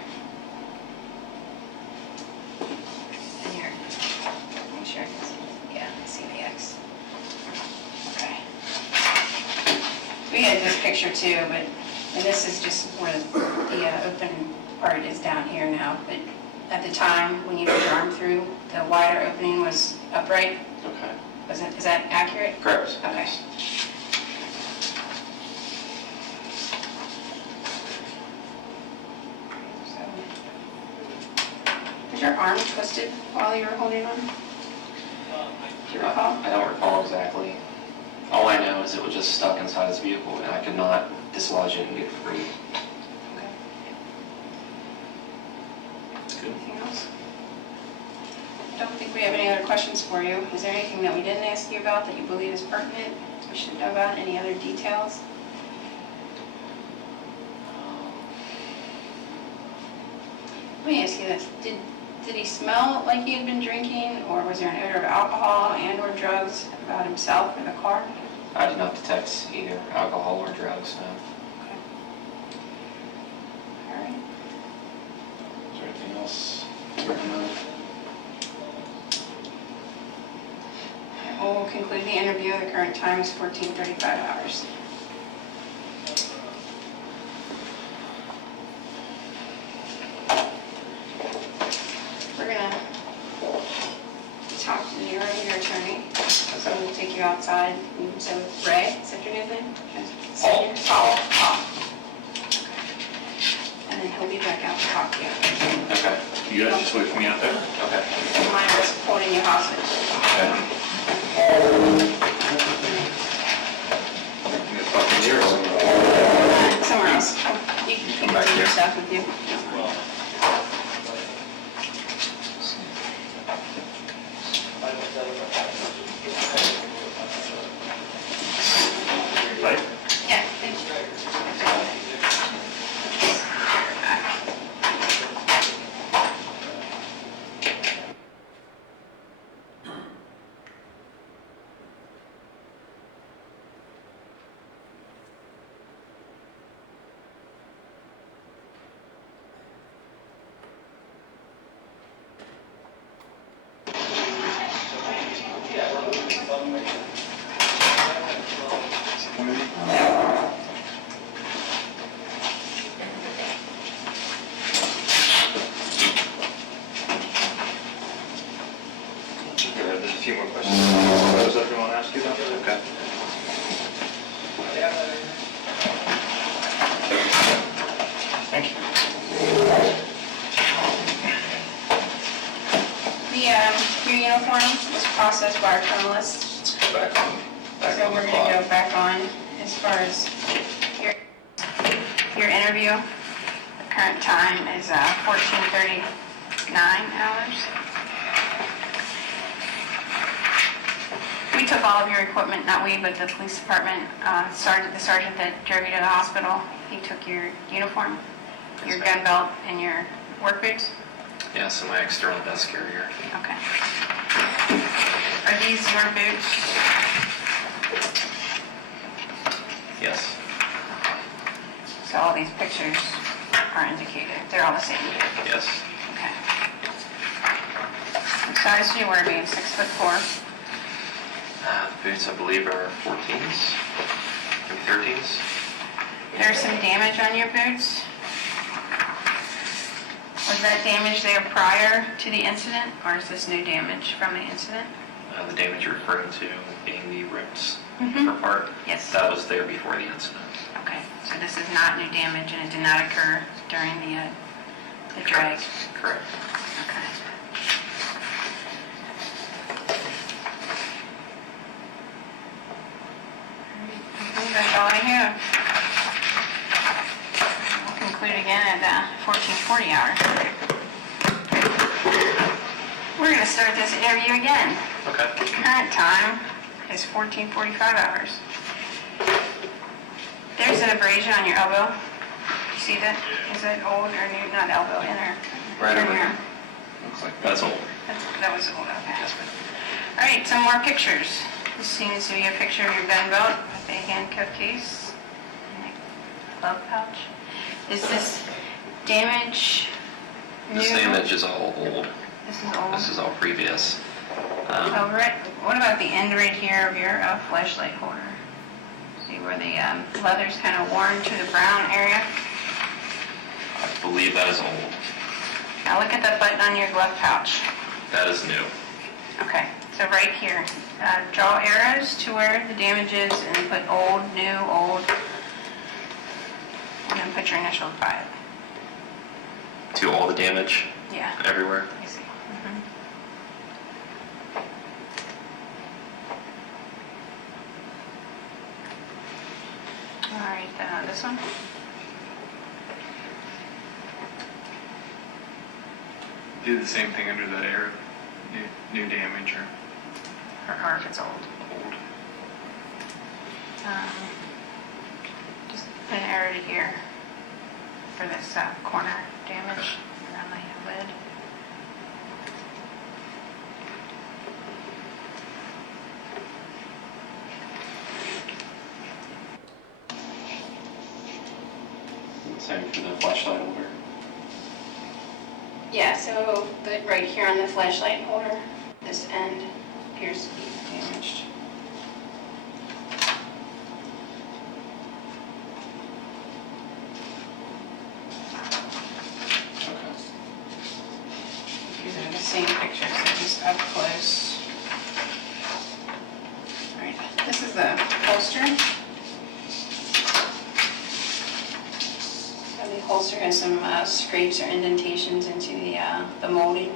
And your, make sure I can see, yeah, I see the X. Okay. We had this picture too, and this is just where the open part is down here now, but at the time when you put your arm through, the wider opening was upright. Okay. Is that accurate? Correct. Okay. Was your arm twisted while you were holding on? Do you recall? I don't recall exactly. All I know is it was just stuck inside his vehicle, and I could not dislodge it and get it free. Okay. Good. Anything else? I don't think we have any other questions for you. Is there anything that we didn't ask you about that you believe is pertinent, we should know about? Any other details? Let me ask you this. Did he smell like he had been drinking, or was there an odor of alcohol and or drugs about himself or the car? I did not detect either alcohol or drugs, no. Okay. All right. Is there anything else to recommend? We'll conclude the interview. The current time is 14:35 hours. We're going to talk to your attorney. So we'll take you outside. So Ray, is that your new name? Paul. Paul. Okay. And then he'll be back out to talk to you. Okay. You guys just wait for me out there? Okay. And mine was holding you hostage. Okay. Fucking here or something. Somewhere else. You can Come back take your here. stuff with you. Right? Yeah, thank you. There's a few more questions. Those that you want to ask you about? Okay. Thank you. Your uniform was processed by our criminalists, Back on. Back so on we're the going to clock. go back on as far as your interview. The current time is 14:39 hours. We took all of your equipment, not we, but the police department. The sergeant that drove you to the hospital, he took your uniform, your gun belt, and your work boots. Yes, and my external desk carrier. Okay. Are these your boots? Yes. So all these pictures are indicated. They're all the same. Yes. Okay. What size do you wear, being 6'4"? The boots, I believe, are 14s, maybe 13s. There's some damage on your boots. Was that damage there prior to the incident, or is this new damage from the incident? The damage you're referring to being the rips Mhm. for part, Yes. that was there before the incident. Okay, so this is not new damage and it did not occur during the drag? Correct. Okay. I think that's all I have. We'll conclude again at 14:40 hours. We're going to start this interview again. Okay. Current time is 14:45 hours. There's an abrasion on your elbow. You see that? Is that old or new? Not elbow, inner. Right over inner. here. Looks like that's old. That was old, okay. Yes, ma'am. All right, some more pictures. This seems to be a picture of your gun belt with a handcuff case and a glove pouch. Is this damage new? This damage is all old. This is old? This is all previous. Oh, right. What about the end right here of your flashlight holder? See where the leather's kind of worn to the brown area? I believe that is old. Now look at the button on your glove pouch. That is new. Okay, so right here, draw arrows to where the damage is and put old, new, old, and then put your initials by it. To all the damage Yeah, everywhere. I see. All right, this one? Do the same thing under that arrow, new damage Or if it's old. old. Just put an arrow to here for this corner damage around the lid. Same for the flashlight holder. Yeah, so right here on the flashlight holder, this end appears to be damaged. Okay. These are the same pictures, they're just up close. All right, this is the holster. So the holster has some scrapes or indentations into the molding.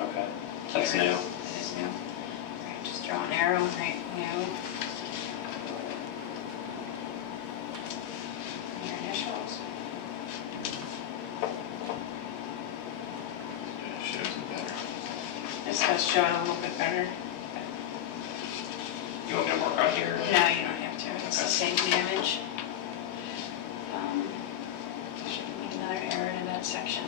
Okay. That's new. It is new. All right, just draw an arrow, right, new. Your initials. Shows it better. This does show it a little bit better. You want me to work on here? No, you don't have to, it's the same damage. Should be another error in that section.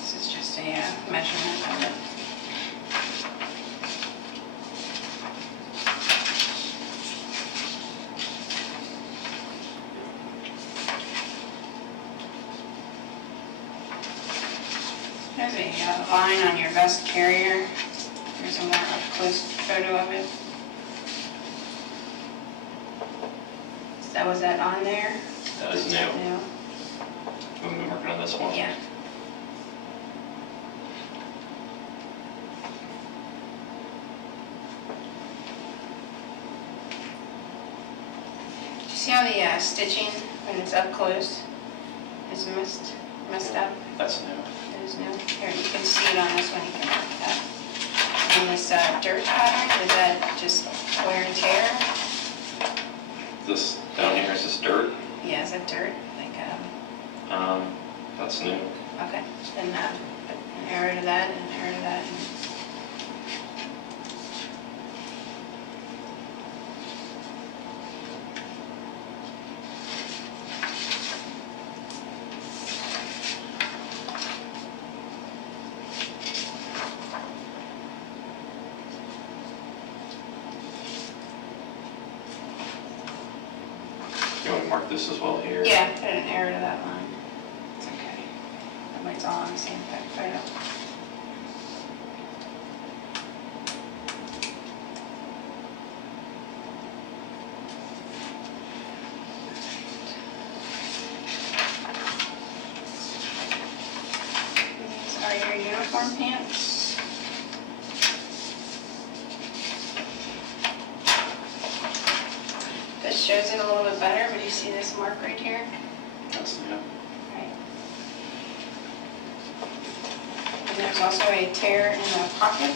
This is just a measurement of it. There's a line on your vest carrier. Here's a more up-close photo of it. Was that on there? That is new. No. We've been working on this one. Yeah. Do you see how the stitching, when it's up close, is messed up? That's new. It is new. Here, you can see it on this one, you can mark that. And this dirt pattern, is that just wear and tear? This down here is just dirt. Yeah, is that dirt? Like, That's new. okay, then put an arrow to that and an arrow to that. You want to mark this as well here? Yeah, put an arrow to that line. It's okay. that way it's all on the same photo. These are your uniform pants. This shows it a little bit better, but you see this mark right here? That's new. Right. And there's also a tear in the pocket.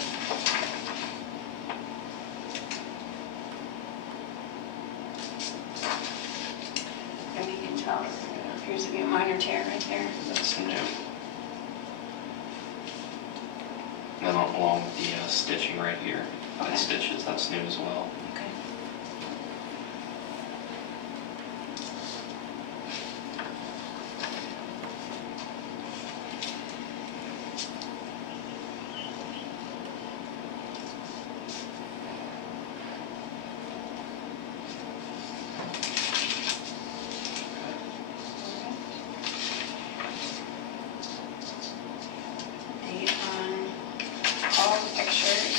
And you can tell there appears to be a minor tear right there. That's new. Then along with the stitching right here, Okay. the stitches, that's new as well. Okay. Date on all the pictures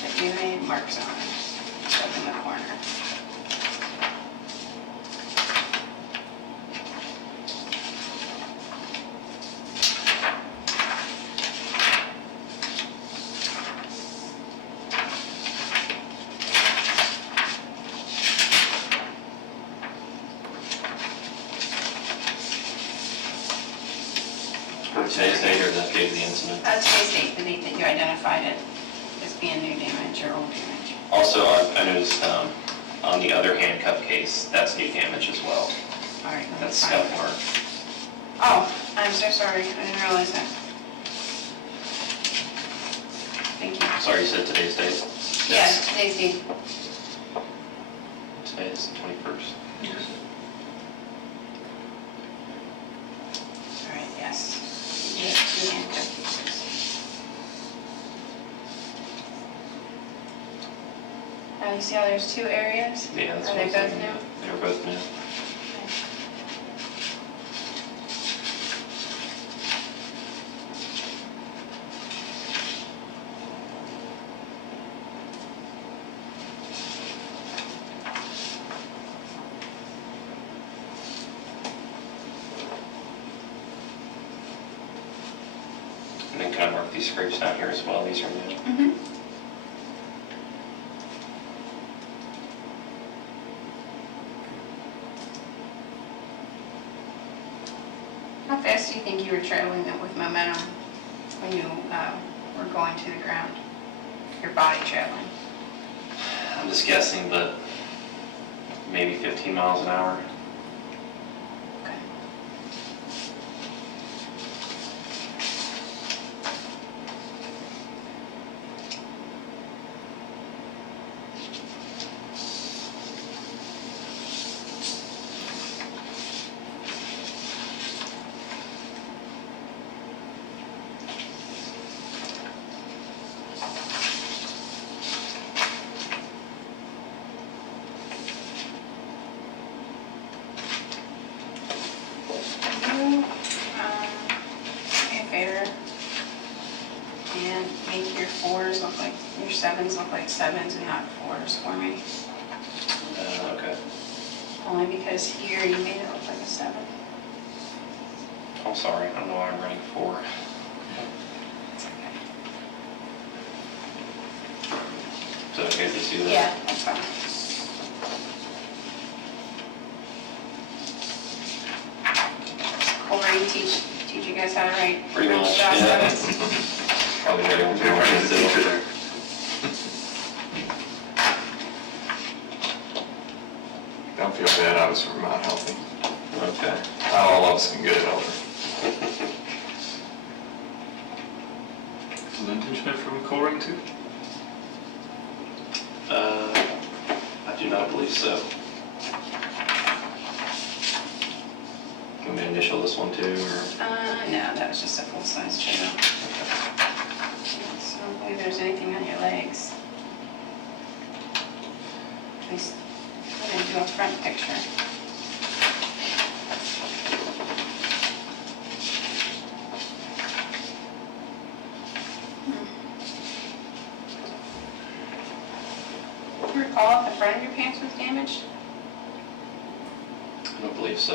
that you made marks on, up in the corner. Today's date or the date of the incident? That's today's date, the date that you identified it as being new damage or old damage. Also, I noticed on the other handcuff case, that's new damage as well. All right, let me That's find scuff it. mark. Oh, I'm so sorry, I didn't realize that. Thank you. Sorry, you said today's date? Yes, today's date. Today is the 21st. All right, yes. You did two handcuff cases. Now you see how there's two areas? Yeah, that's Are what they I was both thinking. new? They were both new. And then can I mark these scrapes down here as well? These are new. Mm-hmm. How fast do you think you were traveling them with momentum when you were going to the ground? Your body traveling? I'm just guessing, but maybe 15 miles an hour. Okay. You, do me a favor and make your fours look like, your sevens look like sevens and not fours for me. Okay. Only because here you made it look like a seven. I'm sorry. I don't know why I'm running 4. It's okay. So okay to do that? Yeah, that's fine. Corey, teach you guys how to write. Pretty much, Job yeah. sevens. Probably very They weren't important the teacher too. there. Don't feel bad, I was from Mount Healthy. Okay. Not all of us can get it over. Is an internship from Coring too? I do not believe so. Can we initial this one too, or? No, that was just a full-size trailer. So I don't believe there's anything on your legs. At least, I didn't do a front picture. recall if the front of your pants was damaged? I don't believe so.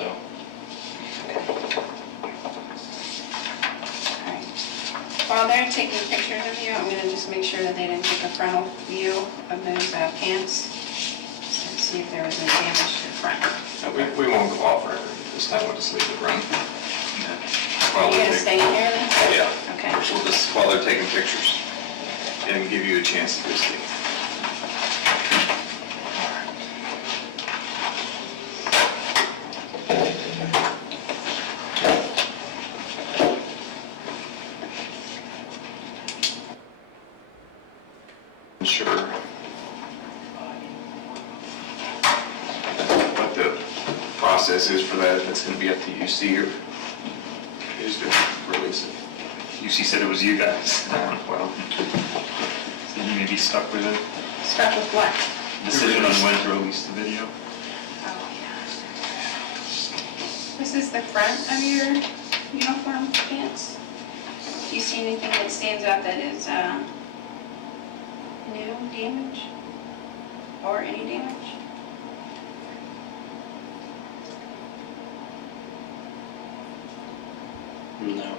Alright. While they're taking pictures of you, I'm gonna just make sure that they didn't take a frontal view of those pants. And see if there was any damage to the front. We won't go off record this time, we'll just leave it run. Are you gonna stay in here then? Yeah. Okay. We'll just, while they're taking pictures, and give you a chance to visit. Sure. What the process is for that, that's going to be up to UC or is to release it. UC said it was you guys. Well, so you may be stuck with it. Stuck with what? Decision on when to release the video. Oh, yeah. This is the front of your uniform pants. Do you see anything that stands out that is new damage? Or any damage? No.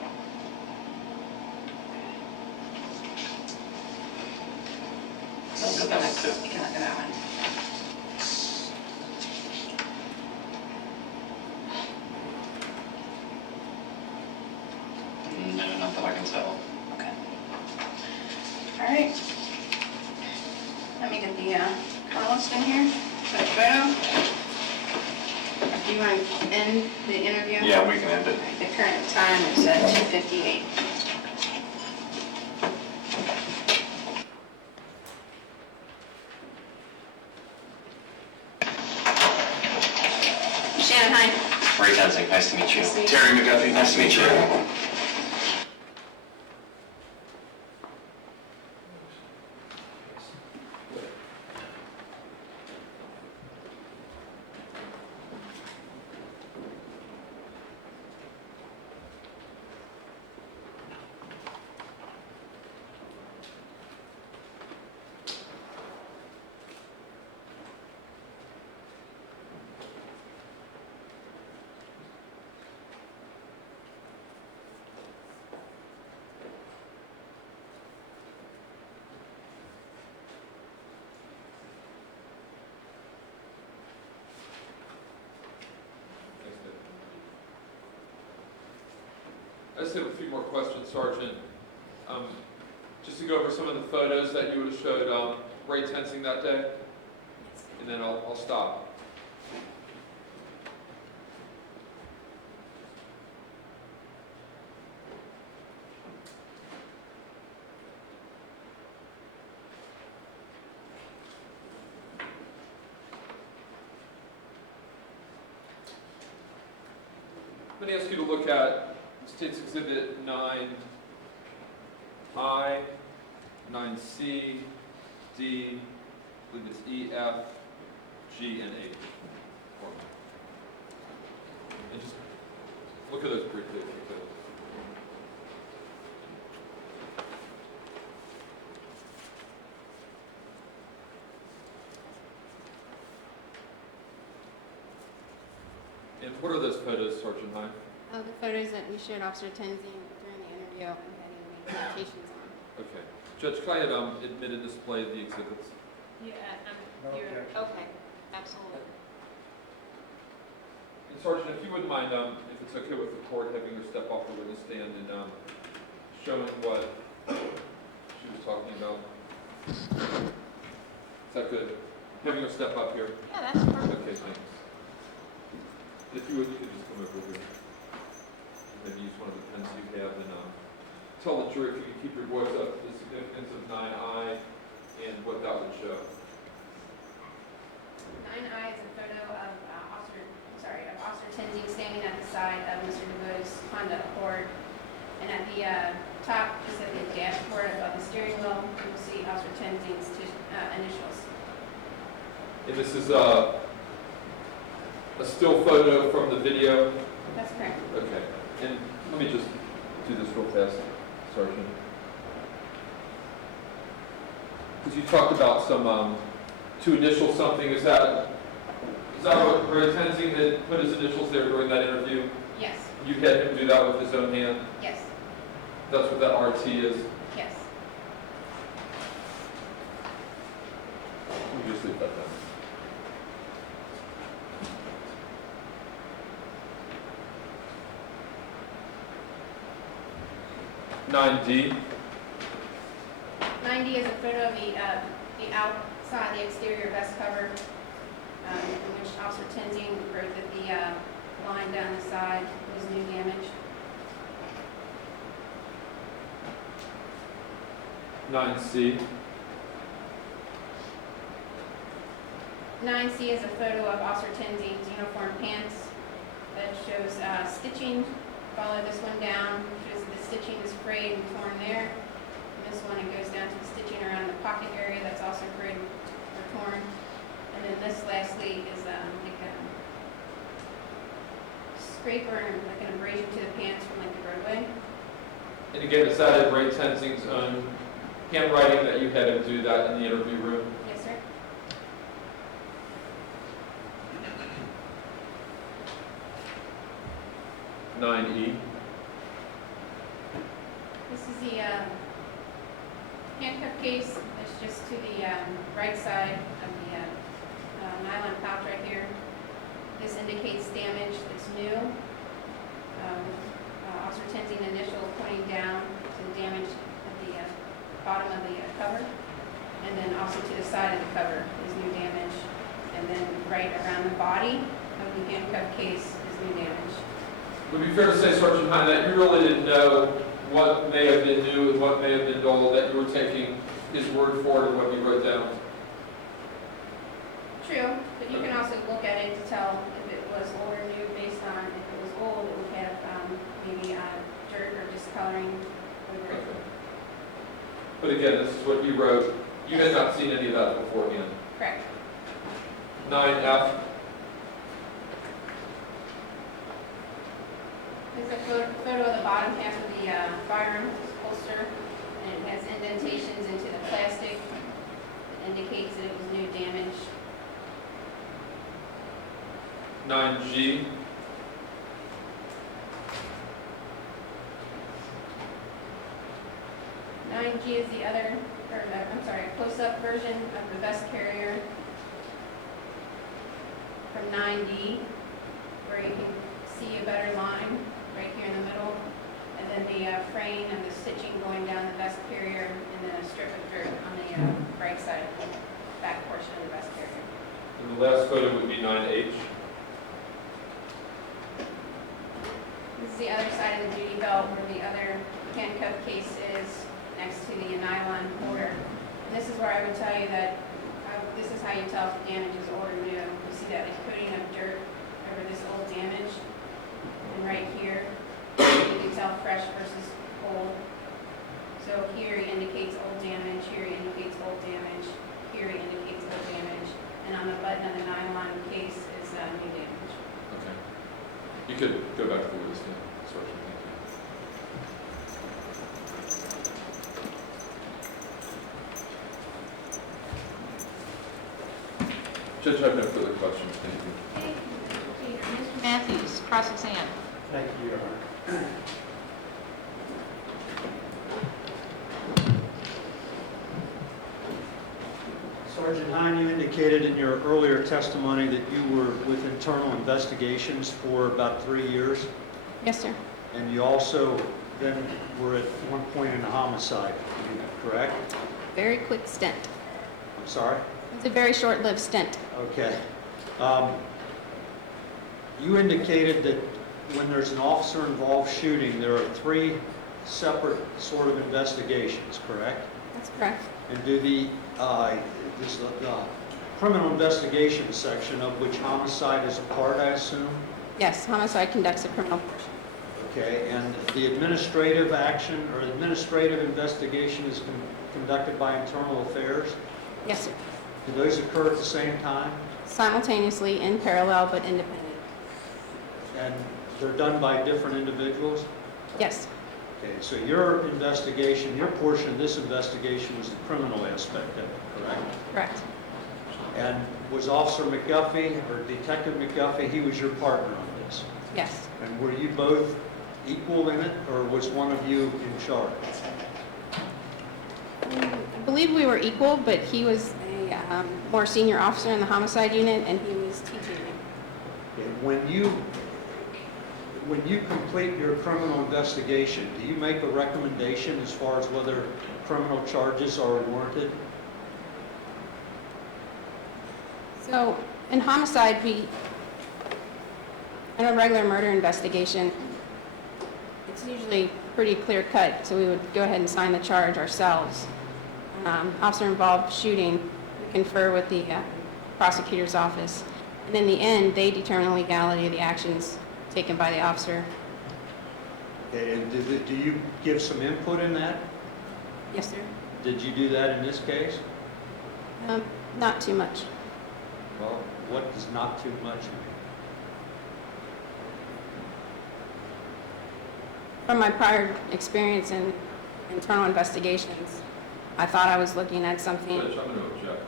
I'll go back to. You can look at that one. No, not that I can tell. Okay. All right. Let me get the journalist in here. Put a photo. Do you want to end the interview? Yeah, we can end it. The current time is at 2:58. Shannon Heine. Ray Tenzing, nice to meet you. Nice to meet you. Terry Mcafee. Nice to meet you. I just have a few more questions, Sergeant. Just to go over some of the photos that you would have showed Ray Tenzing that day, and then I'll stop. I'm going to ask you to look at State's Exhibit 9I, 9C, D, I believe it's E, F, G, and H. And just look at those briefly if you could. And what are those photos, Sergeant Heine? Oh, the photos that we showed Officer Tenzing during the interview and that he made communications on. Okay. Judge, can I have admitted display of the exhibits? Yeah, okay, absolutely. And Sergeant, if you wouldn't mind, if it's okay with the court, having her step off the witness stand and showing what she was talking about. Is that good? Having her step up here. Yeah, that's perfect. Okay, thanks. If you would, you could just come over here. Maybe use one of the pens you have and tell the jury if you could keep your voice up to the significance of 9I and what that would show. 9I is a photo of Officer Tenzing standing at the side of Mr. DuBose Honda Accord. And at the top, just at the dashboard above the steering wheel, you will see Officer Tenzing's initials. And this is a still photo from the video. That's correct. Okay. And let me just do this real fast, Sergeant. Because you talked about some to initial something, is that what Ray Tenzing had put his initials there during that interview? Yes, You had him do that with his own hand? yes, That's what that RT is? yes. We just leave that there. 9D. 90 is a photo of the outside, the exterior vest cover, in which Officer Tenzing wrote that the line down the side was new damage. 9C. 9C is a photo of Officer Tenzing's uniform pants that shows stitching. Follow this one down, shows the stitching is frayed and torn there. And this one, it goes down to the stitching around the pocket area that's also frayed or torn. And then this lastly is like a scrape or like an abrasion to the pants from like the roadway. And again, is that in Ray Tenzing's own handwriting that you had him do that in the interview room? Yes, sir. E. This is the handcuff case. It's just to the right side of the nylon pouch right here. This indicates damage that's new. Officer Tenzing initial pointing down to the damage at the bottom of the cover. And then also to the side of the cover is new damage. And then right around the body of the handcuff case is new damage. Would it be fair to say, Sergeant Heine, that you really didn't know what may have been new and what may have been old, that you were taking his word for it and what he wrote down? True, but you can also look at it to tell if it was old or new based on if it was old, it would have maybe dirt or discoloring over it. Okay. But again, this is what he wrote. You had not seen any of that beforehand. Correct. 9F. This is a photo of the bottom half of the firearm holster, and it has indentations into the plastic that indicates that it was new damage. 9G. G is the other, a close-up version of the vest carrier from 9D, where you can see a better line right here in the middle, and then the frame and the stitching going down the vest carrier, and then a strip of dirt on the right side, back portion of the vest carrier. And the last photo would be 9H. This is the other side of the duty belt where the other handcuff case is, next to the nylon quarter. And this is where I would tell you that this is how you tell if the damage is old or new. You see that like coating of dirt over this old damage. And right here, you can tell fresh versus old. So here he indicates old damage, here he indicates old damage, here he indicates old damage. And on the button of the nylon case is new damage. Okay. You could go back to the witness stand, Sergeant. Judge, I have no further questions. Thank you. Okay, Mr. Matthews, cross-exam. Thank you, Your Honor. Sergeant Heine, you indicated in your earlier testimony that you were with internal investigations for about 3 years, Yes, sir. and you also then were at one point in a homicide unit, correct? Very quick stint. I'm sorry? It's a very short-lived stint. Okay. You indicated that when there's an officer-involved shooting, there are 3 separate sort of investigations, correct? That's correct. And do the criminal investigation section, of which homicide is a part, I assume? Yes, homicide conducts a criminal portion. Okay, and the administrative action or administrative investigation is conducted by internal affairs? Yes, sir. Do those occur at the same time? Simultaneously, in parallel, but independent. And they're done by different individuals? Yes, Okay, so your investigation, your portion of this investigation was the criminal aspect of it, correct? correct. And was Officer Mcafee, or Detective Mcafee, he was your partner on this? Yes. And were you both equal in it, or was one of you in charge? I believe we were equal, but he was a more senior officer in the Homicide Unit, and he was teaching me. Okay, when you complete your criminal investigation, do you make a recommendation as far as whether criminal charges are warranted? So in homicide, in a regular murder investigation, it's usually pretty clear cut, so we would go ahead and sign the charge ourselves. Officer involved shooting, we confer with the prosecutor's office. And in the end, they determine the legality of the actions taken by the officer. And do you give some input in that? Yes, sir. Did you do that in this case? Not too much. Well, what does not too much mean? From my prior experience in internal investigations, I thought I was looking at something. Judge, I'm going to object.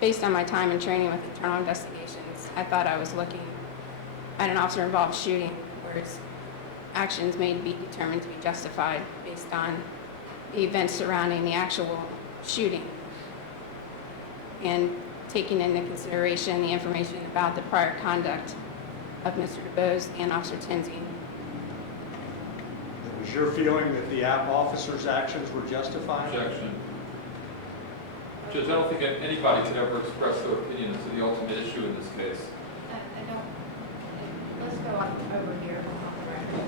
Based on my time and training with internal investigations, I thought I was looking at an officer-involved shooting, whereas actions may be determined to be justified based on the events surrounding the actual shooting, and taking into consideration the information about the prior conduct of Mr. DuBose and Officer Tenzing. It was your feeling that the officer's actions were justified? Objection. Judge, I don't think anybody could ever express their opinion as to the ultimate issue in this case. I don't, let's go over here on the record.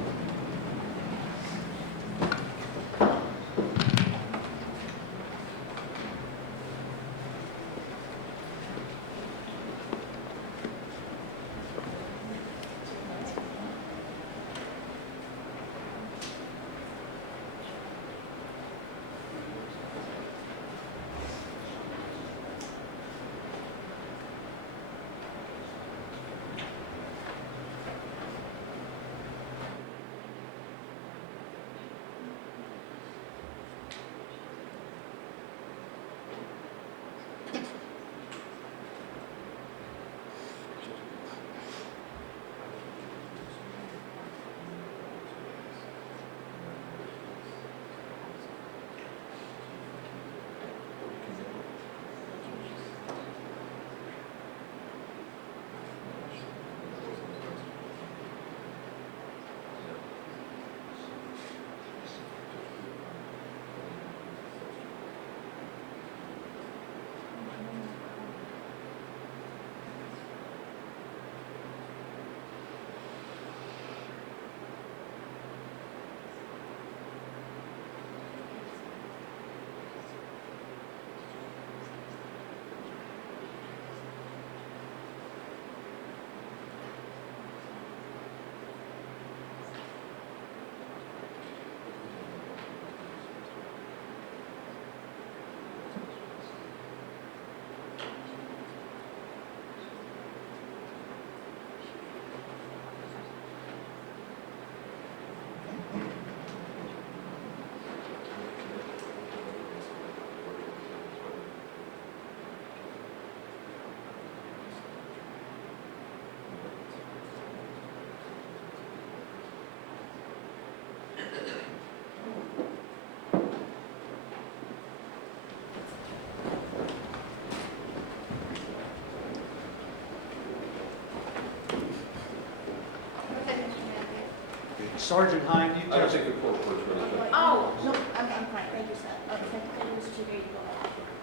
Sergeant Heine, you I don't testified. think the court report's ready, Judge. Oh, no, I'm fine, thank you, sir. Okay, thank you, Mr. Chief.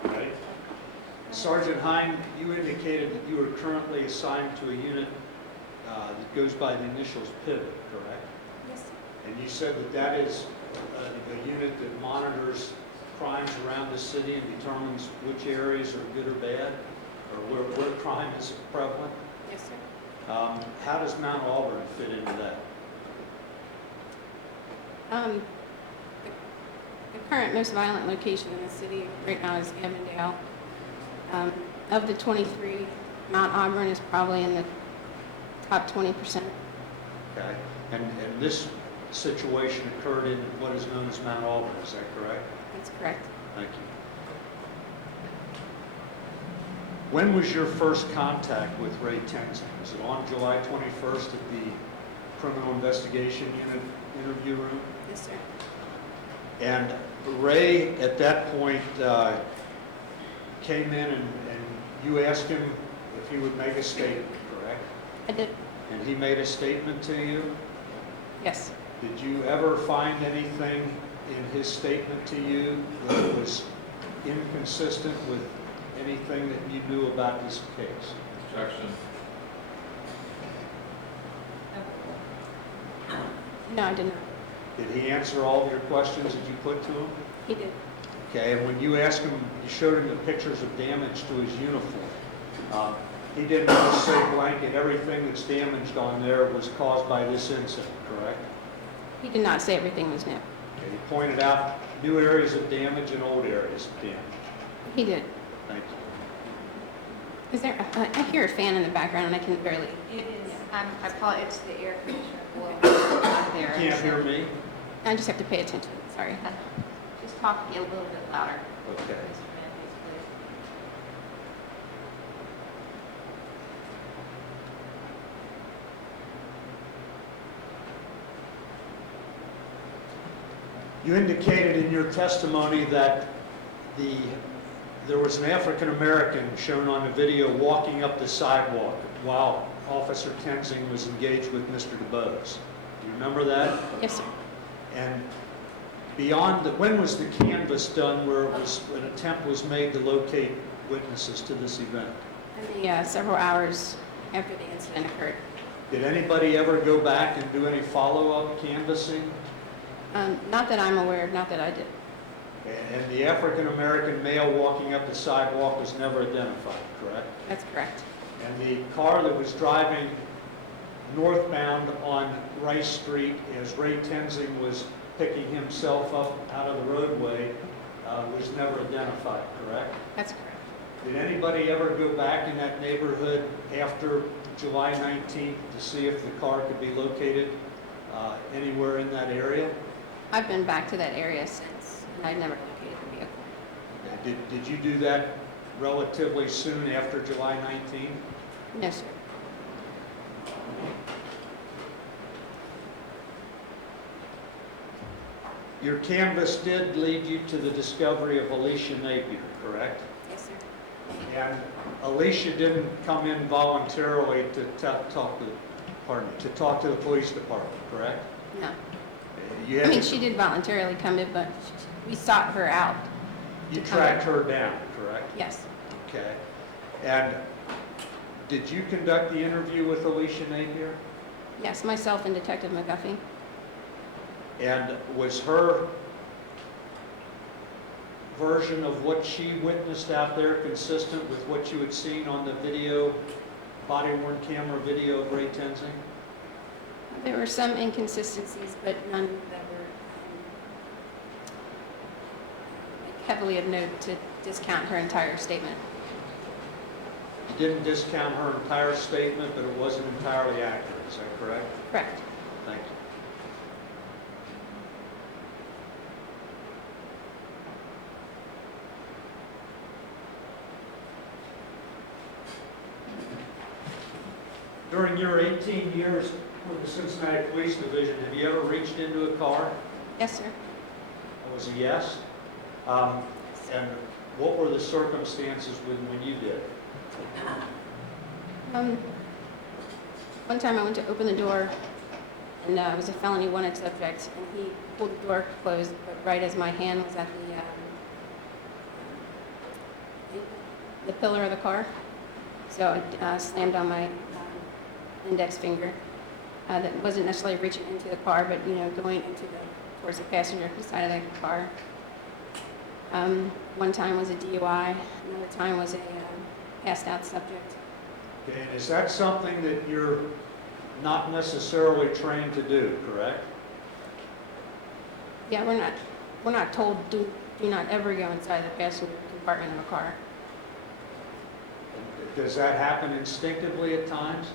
Right. Sergeant Heine, you indicated that you are currently assigned to a unit that goes by the initials Pivot, correct? Yes. And you said that that is a unit that monitors crimes around the city and determines which areas are good or bad, or where crime is prevalent. Yes, sir. How does Mount Auburn fit into that? The current most violent location in the city right now is Annandale. Of the 23, Mount Auburn is probably in the top 20%. Okay, and this situation occurred in what is known as Mount Auburn, is that correct? That's correct. Thank you. When was your first contact with Ray Tenzing? Was it on July 21st at the Criminal Investigation Unit interview room? Yes, sir. And Ray, at that point, came in and you asked him if he would make a statement, correct? I did. And he made a statement to you? Yes. Did you ever find anything in his statement to you that was inconsistent with anything that you knew about this case? Objection. No, I did not. Did he answer all of your questions that you put to him? He did. Okay, and when you asked him, you showed him the pictures of damage to his uniform. He didn't just say blanket, everything that's damaged on there was caused by this incident, correct? He did not say everything was new. Okay, he pointed out new areas of damage and old areas of damage. He did. Thank you. Is there, I hear a fan in the background and I can barely, It is, I apologize, it's the air conditioner blowing out there. You can't hear me? I just have to pay attention, sorry. Just talk a little bit louder. Okay. Mr. Matthews, please. You indicated in your testimony that there was an African-American shown on the video walking up the sidewalk while Officer Tenzing was engaged with Mr. DuBose. Do you remember that? Yes, sir. And beyond, when was the canvass done where an attempt was made to locate witnesses to this event? Several hours after the incident occurred. Did anybody ever go back and do any follow-up canvassing? Not that I'm aware of, not that I did. And the African-American male walking up the sidewalk was never identified, correct? That's correct. And the car that was driving northbound on Rice Street as Ray Tenzing was picking himself up out of the roadway was never identified, correct? That's correct. Did anybody ever go back in that neighborhood after July 19th to see if the car could be located anywhere in that area? I've been back to that area since, and I've never located the vehicle. Did you do that relatively soon after July 19th? No, sir. Your canvass did lead you to the discovery of Alicia Napier, correct? Yes, sir. And Alicia didn't come in voluntarily to talk to the police department, correct? No. You I mean, had, she did voluntarily come in, but we sought her out. you to come tracked in. her down, correct? Yes. Okay. And did you conduct the interview with Alicia Napier? Yes, myself and Detective Mcafee. And was her version of what she witnessed out there consistent with what you had seen on the video, body-worn camera video of Ray Tenzing? There were some inconsistencies, but none that were heavily of note to discount her entire statement. You didn't discount her entire statement, but it wasn't entirely accurate, is that correct? Correct. Thank you. During your 18 years with the Cincinnati Police Division, have you ever reached into a car? Yes, sir. That was a yes. And what were the circumstances when you did? One time I went to open the door, and it was a felony wanted subject, and he pulled the door closed, but right as my hand was at the pillar of the car, so I slammed on my index finger. That wasn't necessarily reaching into the car, but going towards the passenger side of the car. One time was a DUI, another time was a passed out subject. Okay, and is that something that you're not necessarily trained to do, correct? Yeah, we're not told do not ever go inside the passenger compartment of a car. Does that happen instinctively at times?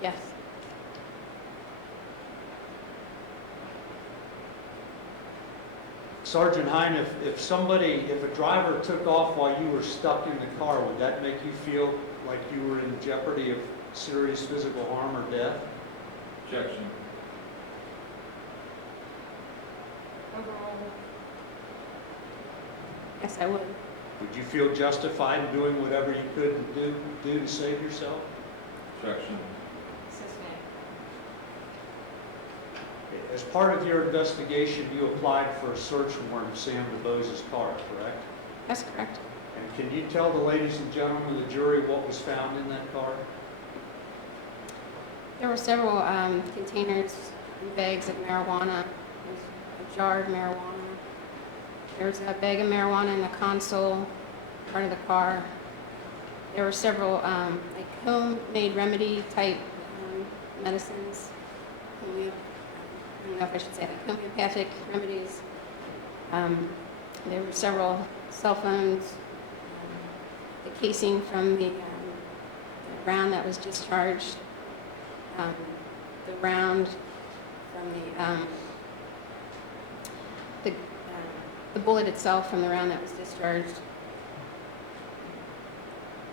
Yes. Sergeant Heine, if a driver took off while you were stuck in the car, would that make you feel like you were in jeopardy of serious physical harm or death? Objection. Overall, Yes, I would. Would you feel justified in doing whatever you could do to save yourself? Objection. suspect. As part of your investigation, you applied for a search warrant of Sam DuBose's car, correct? That's correct. And can you tell the ladies and gentlemen of the jury what was found in that car? There were several containers and bags of marijuana. There's a jar of marijuana. There's a bag of marijuana in the console, part of the car. There were several like homemade remedy type medicines. I don't know if I should say like homeopathic remedies. There were several cell phones. The casing from the round that was discharged. The round from the bullet itself from the round that was discharged.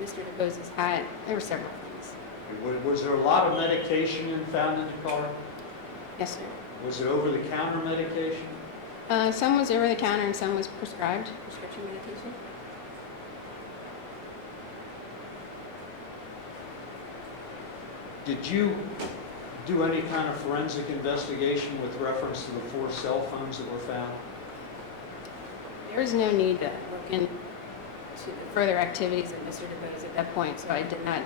Mr. DuBose's hat. There were several things. Was there a lot of medication found in the car? Yes, sir. Was it over-the-counter medication? Some was over the counter and some was prescribed prescription medication. Did you do any kind of forensic investigation with reference to the 4 cell phones that were found? There was no need to look into the further activities of Mr. DuBose at that point, so I did not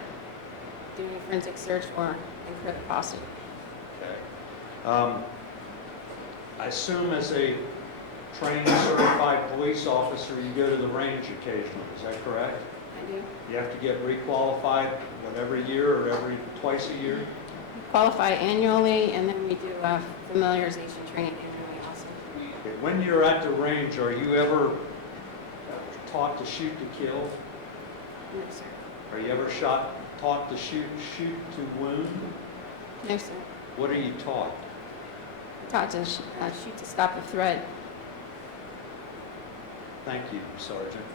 do any forensic search for the posse. Okay. I assume as a trained, certified police officer, you go to the range occasionally, is that correct? I do. You have to get requalified, every year or twice a year? We qualify annually, and then we do familiarization training annually also. Okay, when you're at the range, are you ever taught to shoot to kill? No, sir. Are you ever taught to shoot to wound? No, sir. What are you taught? We're taught to shoot to stop a threat. Thank you, Sergeant.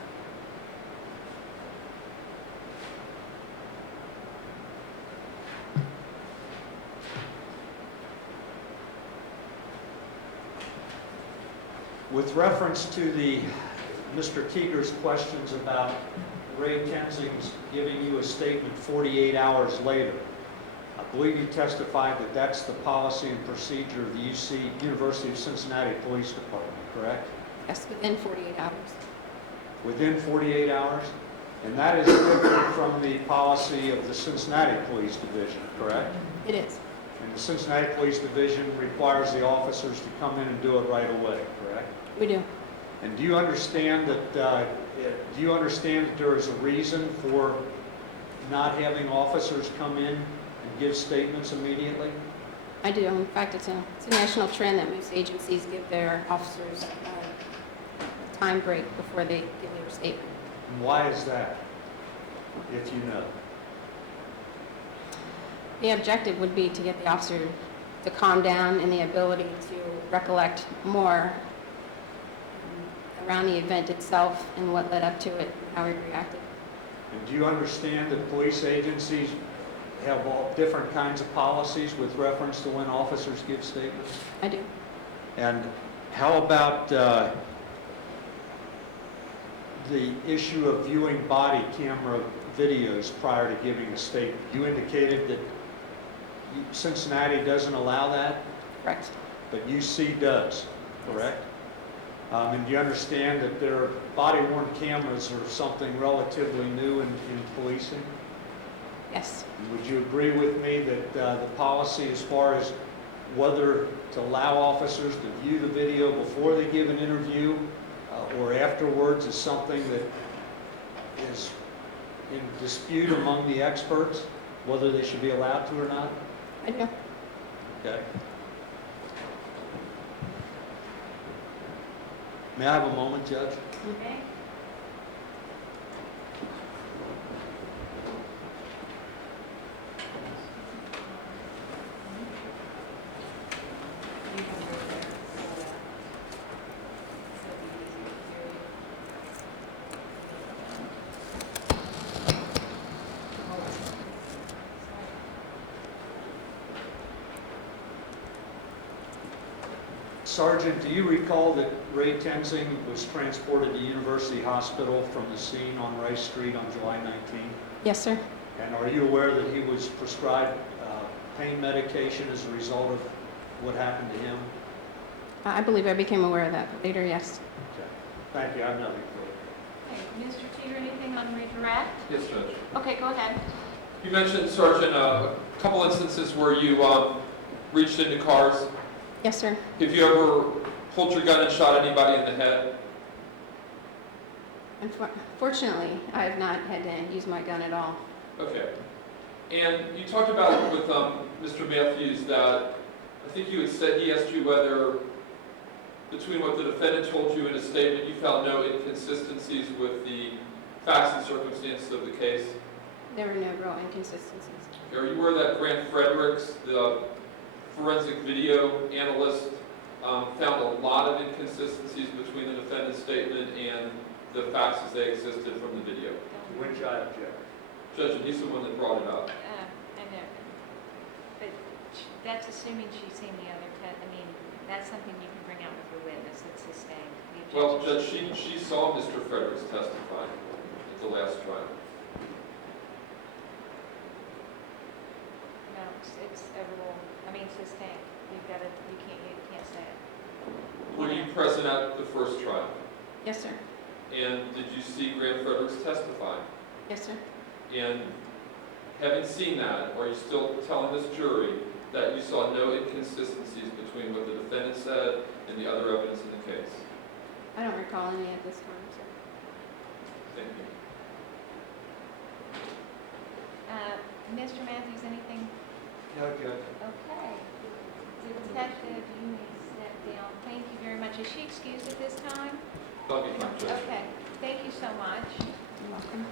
With reference to Mr. Teeger's questions about Ray Tenzing's giving you a statement 48 hours later, I believe you testified that that's the policy and procedure of the University of Cincinnati Police Department, correct? Yes, within 48 hours. Within 48 hours? And that is different from the policy of the Cincinnati Police Division, correct? It is. And the Cincinnati Police Division requires the officers to come in and do it right away, correct? We do. And do you understand that there is a reason for not having officers come in and give statements immediately? I do. In fact, it's a national trend that most agencies give their officers a time break before they give their statement. And why is that, if you know? The objective would be to get the officer to calm down and the ability to recollect more around the event itself and what led up to it and how he reacted. And do you understand that police agencies have all different kinds of policies with reference to when officers give statements? I do. And how about the issue of viewing body camera videos prior to giving a statement? You indicated that Cincinnati doesn't allow that, Correct. but UC does, correct? And do you understand that their body-worn cameras are something relatively new in policing? Yes. And would you agree with me that the policy as far as whether to allow officers to view the video before they give an interview or afterwards is something that is in dispute among the experts, whether they should be allowed to or not? I do. Okay. May I have a moment, Judge? Okay. Sergeant, do you recall that Ray Tenzing was transported to University Hospital from the scene on Rice Street on July 19? Yes, sir. And are you aware that he was prescribed pain medication as a result of what happened to him? I believe I became aware of that later, yes. Okay. Thank you. I have nothing further. Okay, Mr. Teeter, anything on redirect? Yes, Judge. Okay, go ahead. You mentioned, Sergeant, a couple instances where you reached into cars. Yes, sir. Have you ever pulled your gun and shot anybody in the head? Unfortunately, I have not had to use my gun at all. Okay. And you talked about with Mr. Matthews that I think you had said he asked you whether between what the defendant told you in his statement, you found no inconsistencies with the facts and circumstances of the case. There were no real inconsistencies. Are you aware that Grant Fredericks, the forensic video analyst, found a lot of inconsistencies between the defendant's statement and the facts as they existed from the video? To which I object. Judge, and he's the one that brought it up. I know. But that's assuming she's seen the other test. I mean, that's something you can bring out with a witness that's sustained. The Well, objection- Judge, she saw Mr. Fredericks testify at the last trial. No, it's a rule. I mean, sustained. You've got to, you can't say it. Were you present at the first trial? Yes, sir. And did you see Grant Fredericks testify? Yes, sir. And having seen that, are you still telling this jury that you saw no inconsistencies between what the defendant said and the other evidence in the case? I don't recall any at this time, sir. Thank you. Mr. Matthews, anything? No, Judge. Okay. Detective, you may step down. Thank you very much. Is she excused at this time? That'll be fine, Judge. Okay. Thank you so much. You're welcome.